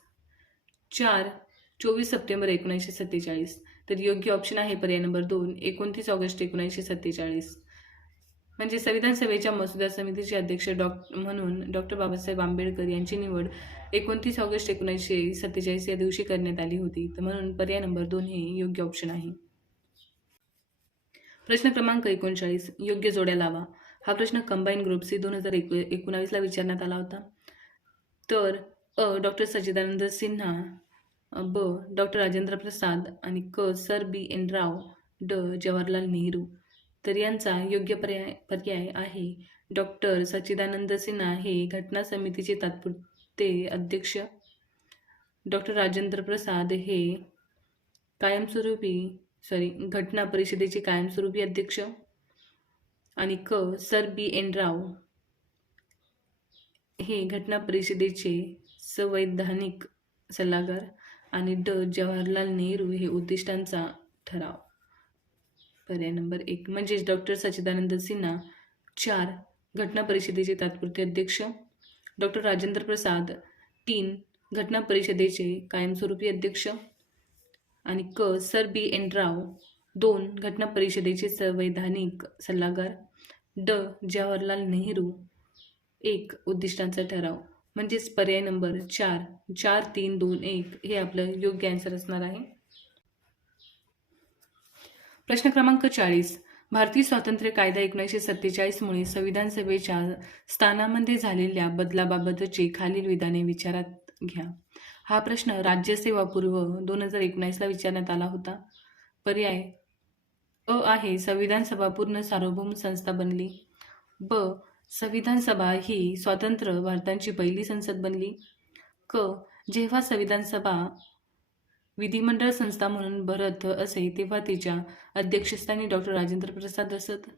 4. 24 सप्टेंबर 1947. तर योग्य ऑप्शन आहे पर्याय नंबर 2 29 ऑगस्ट 1947. म्हणजे संविधान सभेच्या मसुदा समितीचे अध्यक्ष म्हणून डॉ. बाबासाहेब आंबेडकर यांची निवड 29 ऑगस्ट 1947 या दिवशी करण्यात आली होती. तर म्हणून पर्याय नंबर 2 हे योग्य ऑप्शन आहे. प्रश्न क्रमांक 39. योग्य जोड्या लावा. हा प्रश्न कंबाईन ग्रुप C 2019ला विचारण्यात आला होता. तर अ. डॉ. सच्चिदानंद सिन्हा. ब. डॉ. राजेंद्र प्रसाद आणि क. Sir B.N. राव. ड. जवाहरलाल नेहरू. तर यांचा योग्य पर्याय आहे डॉ. सच्चिदानंद सिन्हा हे घटना समितीचे तात्पुरते अध्यक्ष. डॉ. राजेंद्र प्रसाद हे घटना परिषदेचे कायमस्वरूपी अध्यक्ष. आणि क. सर बी एन राव हे घटना परिषदेचे संवैधानिक सल्लागार आणि ड. जवाहरलाल नेहरू हे उद्दिष्टांचा ठराव. पर्याय नंबर 1 म्हणजेच डॉक्टर सच्चिदानंद सिन्हा. 4 घटना परिषदेचे तात्पुरते अध्यक्ष डॉक्टर राजेंद्र प्रसाद. 3 घटना परिषदेचे कायमस्वरूपी अध्यक्ष आणि क. सर बी एन राव. 2 घटना परिषदेचे संवैधानिक सल्लागार ड. जवाहरलाल नेहरू. 1 उद्दिष्टांचा ठराव. म्हणजेच पर्याय नंबर 4 4 3 2 1 हे आपलं योग्य आन्सर असणार आहे. प्रश्न क्रमांक 40. भारतीय स्वातंत्र्य कायदा 1947 मुळे संविधान सभेच्या स्थानामध्ये झालेल्या बदलाबाबतची खालील विधाने विचारात घ्या. हा प्रश्न राज्यसेवा पूर्व 2019ला विचारण्यात आला होता. पर्याय अ आहे संविधान सभा पूर्ण सार्वभौम संस्था बनली. ब. संविधान सभा ही स्वतंत्र भारताची पहिली संसद बनली. क. जेव्हा संविधान सभा विधिमंडळ संस्था म्हणून भरत असे तेव्हा तिच्या अध्यक्षस्थानी डॉक्टर राजेंद्र प्रसाद असत.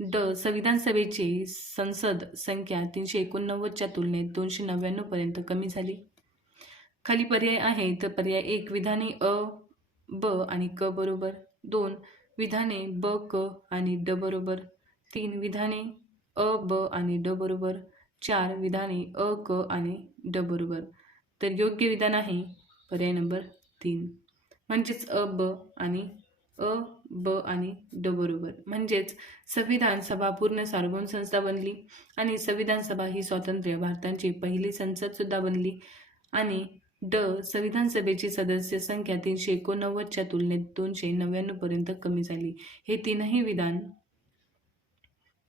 ड. संविधान सभेची संसद संख्या 389च्या तुलनेत 299 पर्यंत कमी झाली. खाली पर्याय आहेत. पर्याय 1 विधाने अ, ब आणि क बरोबर. 2 विधाने ब, क आणि ड बरोबर. 3 विधाने अ, ब आणि ड बरोबर. 4 विधाने अ, क आणि ड बरोबर. तर योग्य विधान आहे पर्याय नंबर 3 म्हणजेच अ, ब आणि अ, ब आणि ड बरोबर. म्हणजेच संविधान सभा पूर्ण सार्वभौम संस्था बनली आणि संविधान सभा ही स्वातंत्र्य भारताची पहिली संसद सुद्धा बनली. आणि ड. संविधान सभेची सदस्य संख्या 389च्या तुलनेत 299 पर्यंत कमी झाली. हे तीनही विधान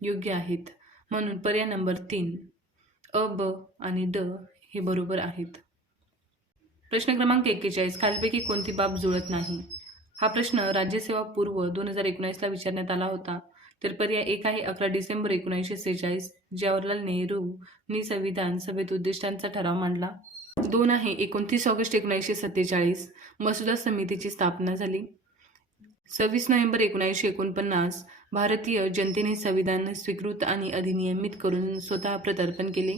योग्य आहेत. म्हणून पर्याय नंबर 3 अ, ब आणि ड हे बरोबर आहेत. प्रश्न क्रमांक 41. खालीलपैकी कोणती बाब जुळत नाही? हा प्रश्न राज्यसेवा पूर्व 2019ला विचारण्यात आला होता. तर पर्याय 1 आहे 11 डिसेंबर 1946 जवाहरलाल नेहरूंनी संविधान सभेत उद्दिष्टांचा ठराव मांडला. 2 आहे 29 ऑगस्ट 1947 मसुदा समितीची स्थापना झाली. 26 नोव्हेंबर 1949 भारतीय जनतेने संविधान स्वीकृत आणि अधिनियमित करून स्वतः प्रत्यर्पण केले.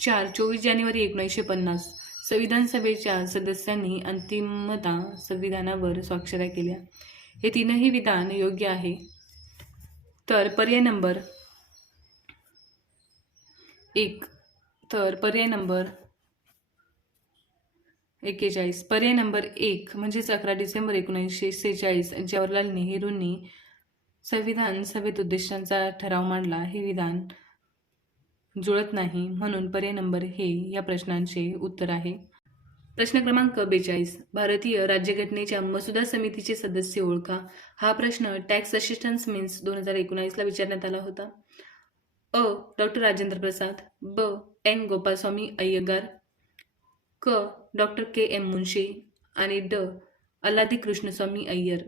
4 24 जानेवारी 1950 संविधान सभेच्या सदस्यांनी अंतिमतः संविधानावर स्वाक्षऱ्या केल्या. हे तीनही विधान योग्य आहे. तर पर्याय नंबर 1 तर पर्याय नंबर 41 पर्याय नंबर 1 म्हणजेच 11 डिसेंबर 1946 जवाहरलाल नेहरूंनी संविधान सभेत उद्दिष्टांचा ठराव मांडला हे विधान जुळत नाही. म्हणून पर्याय नंबर हे या प्रश्नांचे उत्तर आहे. प्रश्न क्रमांक 42. भारतीय राज्यघटनेच्या मसुदा समितीचे सदस्य ओळखा. हा प्रश्न टॅक्स असिस्टन्स मीन्स 2019ला विचारण्यात आला होता. अ. डॉक्टर राजेंद्र प्रसाद. ब. एन गोपालस्वामी अय्यगार. क. डॉक्टर के एम मुन्शी आणि ड. अल्लादी कृष्णस्वामी अय्यर.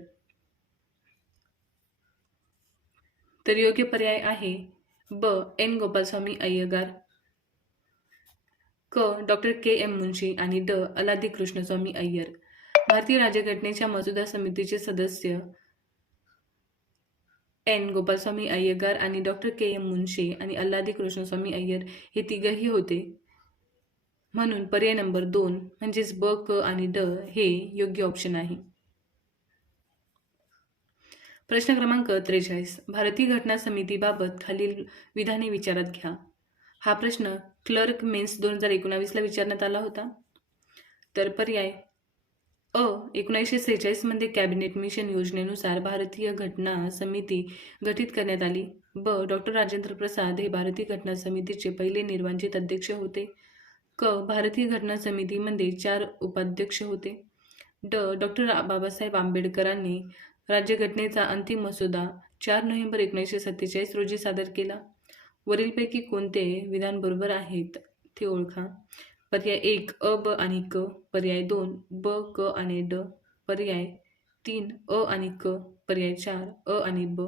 तर योग्य पर्याय आहे ब. एन गोपालस्वामी अय्यगार. क. डॉक्टर के एम मुन्शी आणि ड. अल्लादी कृष्णस्वामी अय्यर. भारतीय राज्यघटनेच्या मसुदा समितीचे सदस्य एन गोपालस्वामी अय्यगार आणि डॉक्टर के एम मुन्शी आणि अल्लादी कृष्णस्वामी अय्यर हे तिघही होते. म्हणून पर्याय नंबर 2 म्हणजेच ब, क आणि ड हे योग्य ऑप्शन आहे. प्रश्न क्रमांक 43. भारतीय घटना समितीबाबत खालील विधाने विचारात घ्या. हा प्रश्न क्लर्क मेन्स 2019ला विचारण्यात आला होता. तर पर्याय अ. 1946 मध्ये कॅबिनेट मिशन योजनेनुसार भारतीय घटना समिती गठीत करण्यात आली. ब. डॉक्टर राजेंद्र प्रसाद हे भारतीय घटना समितीचे पहिले निर्वाचित अध्यक्ष होते. क. भारतीय घटना समितीमध्ये 4 उपाध्यक्ष होते. ड. डॉक्टर बाबासाहेब आंबेडकरांनी राज्यघटनेचा अंतिम मसुदा 4 नोव्हेंबर 1947 रोजी सादर केला. वरीलपैकी कोणते विधान बरोबर आहेत ते ओळखा. पर्याय 1 अ, ब आणि क. पर्याय 2 ब, क आणि ड. पर्याय 3 अ आणि क. पर्याय 4 अ आणि ब.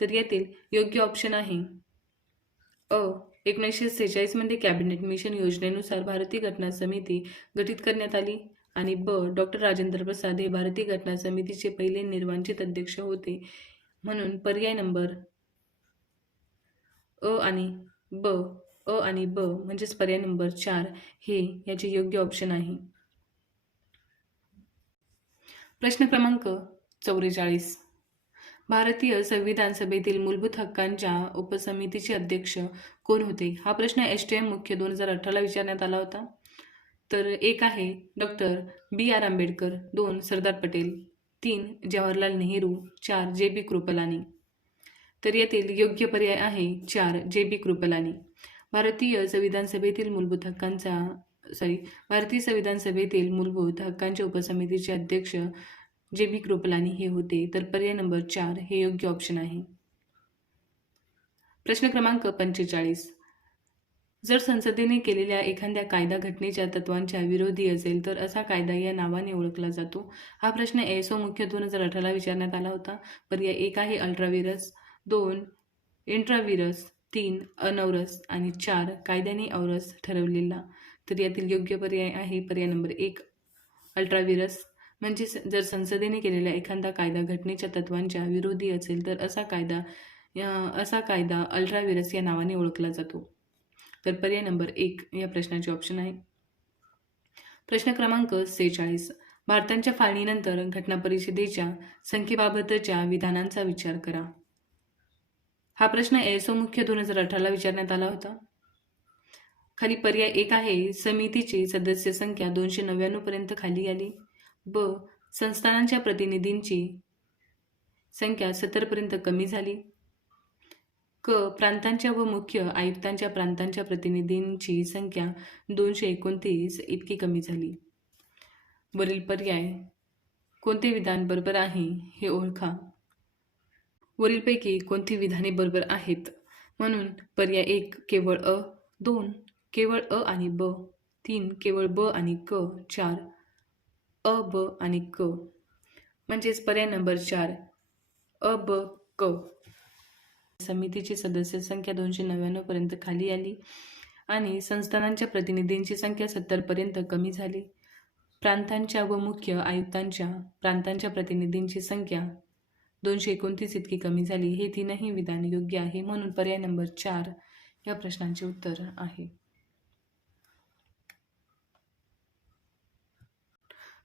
तर यातील योग्य ऑप्शन आहे अ. 1946 मध्ये कॅबिनेट मिशन योजनेनुसार भारतीय घटना समिती गठीत करण्यात आली आणि ब. डॉक्टर राजेंद्र प्रसाद हे भारतीय घटना समितीचे पहिले निर्वाचित अध्यक्ष होते. म्हणून पर्याय नंबर अ आणि ब अ आणि ब म्हणजेच पर्याय नंबर 4 हे याचे योग्य ऑप्शन आहे. प्रश्न क्रमांक 44. भारतीय संविधान सभेतील मूलभूत हक्कांच्या उपसमितीचे अध्यक्ष कोण होते? हा प्रश्न STM मुख्य 2018ला विचारण्यात आला होता. तर एक आहे doctor B.R. Ambedkar, 2 Sardar Patel, 3 Jawaharlal Nehru, 4 JB Kripalani. तर यातील योग्य पर्याय आहे 4 JB कृपलानी. भारतीय संविधान सभेतील मूलभूत हक्कांचा भारतीय संविधान सभेतील मूलभूत हक्कांच्या उपसमितीचे अध्यक्ष JB कृपलानी हे होते. तर पर्याय नंबर 4 हे योग्य ऑप्शन आहे. प्रश्न क्रमांक 45. जर संसदेने केलेल्या एखाद्या कायदा घटनेच्या तत्वांच्या विरोधी असेल तर असा कायदा या नावाने ओळखला जातो. हा प्रश्न ASO मुख्य 2018ला विचारण्यात आला होता. पर्याय 1 आहे अल्ट्राव्हिरस, 2 इंट्राव्हिरस, 3 अनौरस आणि 4 कायद्याने औरस ठरवलेला. तर यातील योग्य पर्याय आहे पर्याय नंबर 1 अल्ट्राव्हिरस. म्हणजे जर संसदेने केलेल्या एखादा कायदा घटनेच्या तत्वांच्या विरोधी असेल तर असा कायदा अल्ट्राव्हिरस या नावाने ओळखला जातो. तर पर्याय नंबर 1 या प्रश्नाचे ऑप्शन आहे. प्रश्न क्रमांक 46. भारताच्या फाळणीनंतर घटना परिषदेच्या संख्येबाबतच्या विधानांचा विचार करा. हा प्रश्न ASO मुख्य 2018ला विचारण्यात आला होता. खाली पर्याय 1 आहे समितीची सदस्य संख्या 299 पर्यंत खाली आली. ब संस्थानांच्या प्रतिनिधींची संख्या 70 पर्यंत कमी झाली. क प्रांतांच्या व मुख्य आयुक्तांच्या प्रांतांच्या प्रतिनिधींची संख्या 229 इतकी कमी झाली. वरील पर्याय कोणते विधान बरोबर आहे हे ओळखा. वरीलपैकी कोणती विधाने बरोबर आहेत? म्हणून पर्याय 1 केवळ अ, 2 केवळ अ आणि ब, 3 केवळ ब आणि क, 4 अ, ब आणि क. म्हणजेच पर्याय नंबर 4 अ, ब, क. समितीची सदस्य संख्या 299 पर्यंत खाली आली आणि संस्थानांच्या प्रतिनिधींची संख्या 70 पर्यंत कमी झाली. प्रांतांच्या व मुख्य आयुक्तांच्या प्रांतांच्या प्रतिनिधींची संख्या 229 इतकी कमी झाली. हे तीनही विधान योग्य आहे. म्हणून पर्याय नंबर 4 या प्रश्नाचे उत्तर आहे.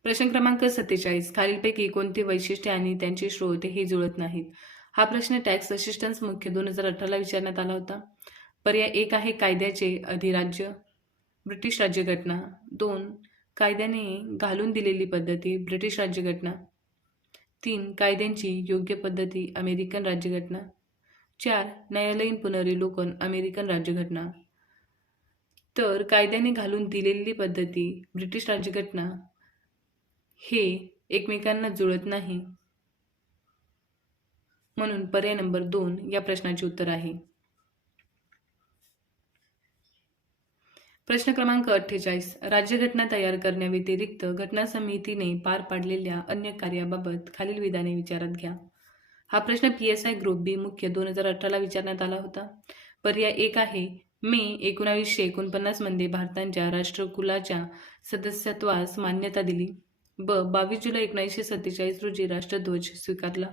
प्रश्न क्रमांक 47. खालीलपैकी कोणते वैशिष्ट्ये आणि त्यांचे स्रोत हे जुळत नाहीत? हा प्रश्न टॅक्स असिस्टन्स मुख्य 2018ला विचारण्यात आला होता. पर्याय 1 आहे कायद्याचे अधिराज्य, ब्रिटिश राज्यघटना. 2 कायद्याने घालून दिलेली पद्धती, ब्रिटिश राज्यघटना. 3 कायद्यांची योग्य पद्धती, अमेरिकन राज्यघटना. 4 न्यायालयीन पुनर्विलोकन, अमेरिकन राज्यघटना. तर कायद्याने घालून दिलेली पद्धती, ब्रिटिश राज्यघटना हे एकमेकांना जुळत नाही. म्हणून पर्याय नंबर 2 या प्रश्नाचे उत्तर आहे. प्रश्न क्रमांक 48. राज्यघटना तयार करण्याव्यतिरिक्त घटना समितीने पार पाडलेल्या अन्य कार्याबाबत खालील विधाने विचारात घ्या. हा प्रश्न PSI ग्रुप B मुख्य 2018ला विचारण्यात आला होता. पर्याय 1 आहे मे 1949 मध्ये भारताच्या राष्ट्रकुलाच्या सदस्यत्वास मान्यता दिली. ब 22 जुलै 1947 रोजी राष्ट्रध्वज स्वीकारला.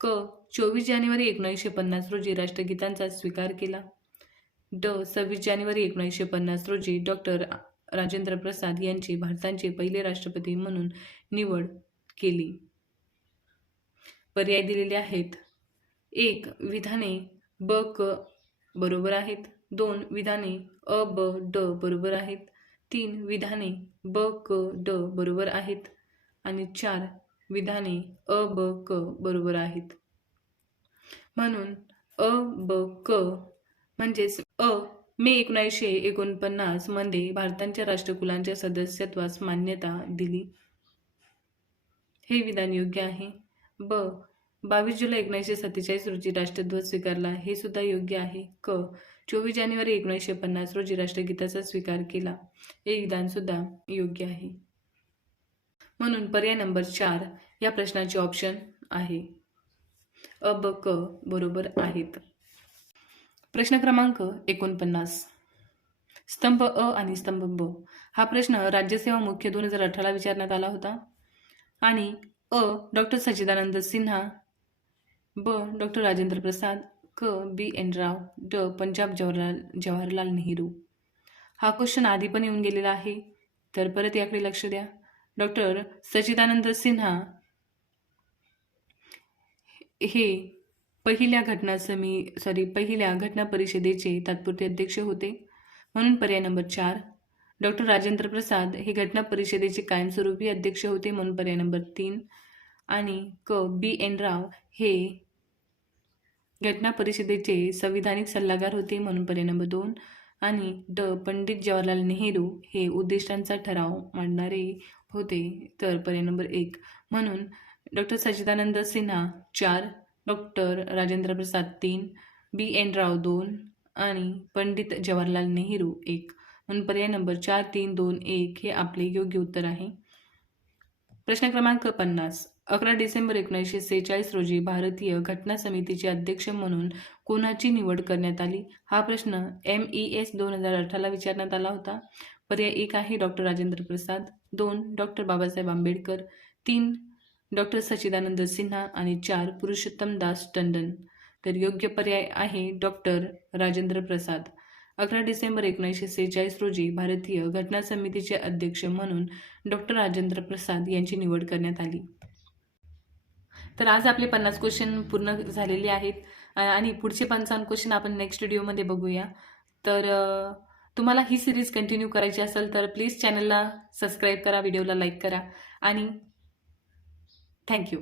क 24 जानेवारी 1950 रोजी राष्ट्रगीतांचा स्वीकार केला. ड 26 जानेवारी 1950 रोजी डॉक्टर राजेंद्र प्रसाद यांची भारताचे पहिले राष्ट्रपती म्हणून निवड केली. पर्याय दिलेले आहेत. 1 विधाने ब क बरोबर आहेत. 2 विधाने अ ब ड बरोबर आहेत. 3 विधाने ब क ड बरोबर आहेत आणि 4 विधाने अ ब क बरोबर आहेत. म्हणून अ ब क म्हणजेच अ मे 1949 मध्ये भारताच्या राष्ट्रकुलांच्या सदस्यत्वास मान्यता दिली, हे विधान योग्य आहे. ब 22 जुलै 1947 रोजी राष्ट्रध्वज स्वीकारला, हे सुद्धा योग्य आहे. क 24 जानेवारी 1950 रोजी राष्ट्रगीताचा स्वीकार केला, हे विधान सुद्धा योग्य आहे. म्हणून पर्याय नंबर 4 या प्रश्नाचे ऑप्शन आहे. अ ब क बरोबर आहेत. प्रश्न क्रमांक 49. स्तंभ अ आणि स्तंभ ब. हा प्रश्न राज्यसेवा मुख्य 2018ला विचारण्यात आला होता. आणि अ डॉक्टर सच्चिदानंद सिन्हा, ब डॉक्टर राजेंद्र प्रसाद, क. बी एन राव, ड. पंजाब जवाहरलाल नेहरू. हा क्वेश्चन आधी पण येऊन गेलेला आहे, तर परत याकडे लक्ष द्या. डॉक्टर सच्चिदानंद सिन्हा हे पहिल्या घटना परिषदेचे तात्पुरते अध्यक्ष होते, म्हणून पर्याय नंबर 4. डॉक्टर राजेंद्र प्रसाद हे घटना परिषदेचे कायमस्वरूपी अध्यक्ष होते, म्हणून पर्याय नंबर 3. आणि क. बी एन राव हे घटना परिषदेचे संविधानिक सल्लागार होते, म्हणून पर्याय नंबर 2. आणि ड. पंडित जवाहरलाल नेहरू हे उद्दिष्टांचा ठराव मांडणारे होते, तर पर्याय नंबर 1. म्हणून डॉक्टर सच्चिदानंद सिन्हा 4, डॉक्टर राजेंद्र प्रसाद 3, बी एन राव 2 आणि पंडित जवाहरलाल नेहरू 1. म्हणून पर्याय नंबर 4, 3, 2, 1 हे आपले योग्य उत्तर आहे. प्रश्न क्रमांक 50. 11 डिसेंबर 1946 रोजी भारतीय घटना समितीचे अध्यक्ष म्हणून कोणाची निवड करण्यात आली? हा प्रश्न MES 2018ला विचारण्यात आला होता. पर्याय 1 आहे doctor Rajendra Prasad, 2 doctor Babasaheb Ambedkar, 3 doctor सच्चिदानंद सिन्हा आणि 4 पुरुषोत्तम दास टंडन. तर योग्य पर्याय आहे डॉक्टर राजेंद्र प्रसाद. 11 डिसेंबर 1946 रोजी भारतीय घटना समितीचे अध्यक्ष म्हणून डॉक्टर राजेंद्र प्रसाद यांची निवड करण्यात आली. तर आज आपले 50 क्वेश्चन पूर्ण झालेले आहेत आणि पुढचे 55 क्वेश्चन आपण नेक्स्ट व्हिडिओमध्ये बघूया. तर तुम्हाला ही सिरीज कंटिन्यू करायची असेल तर प्लीज चॅनलला सबस्क्राईब करा, व्हिडिओला लाईक करा आणि थँक्यू.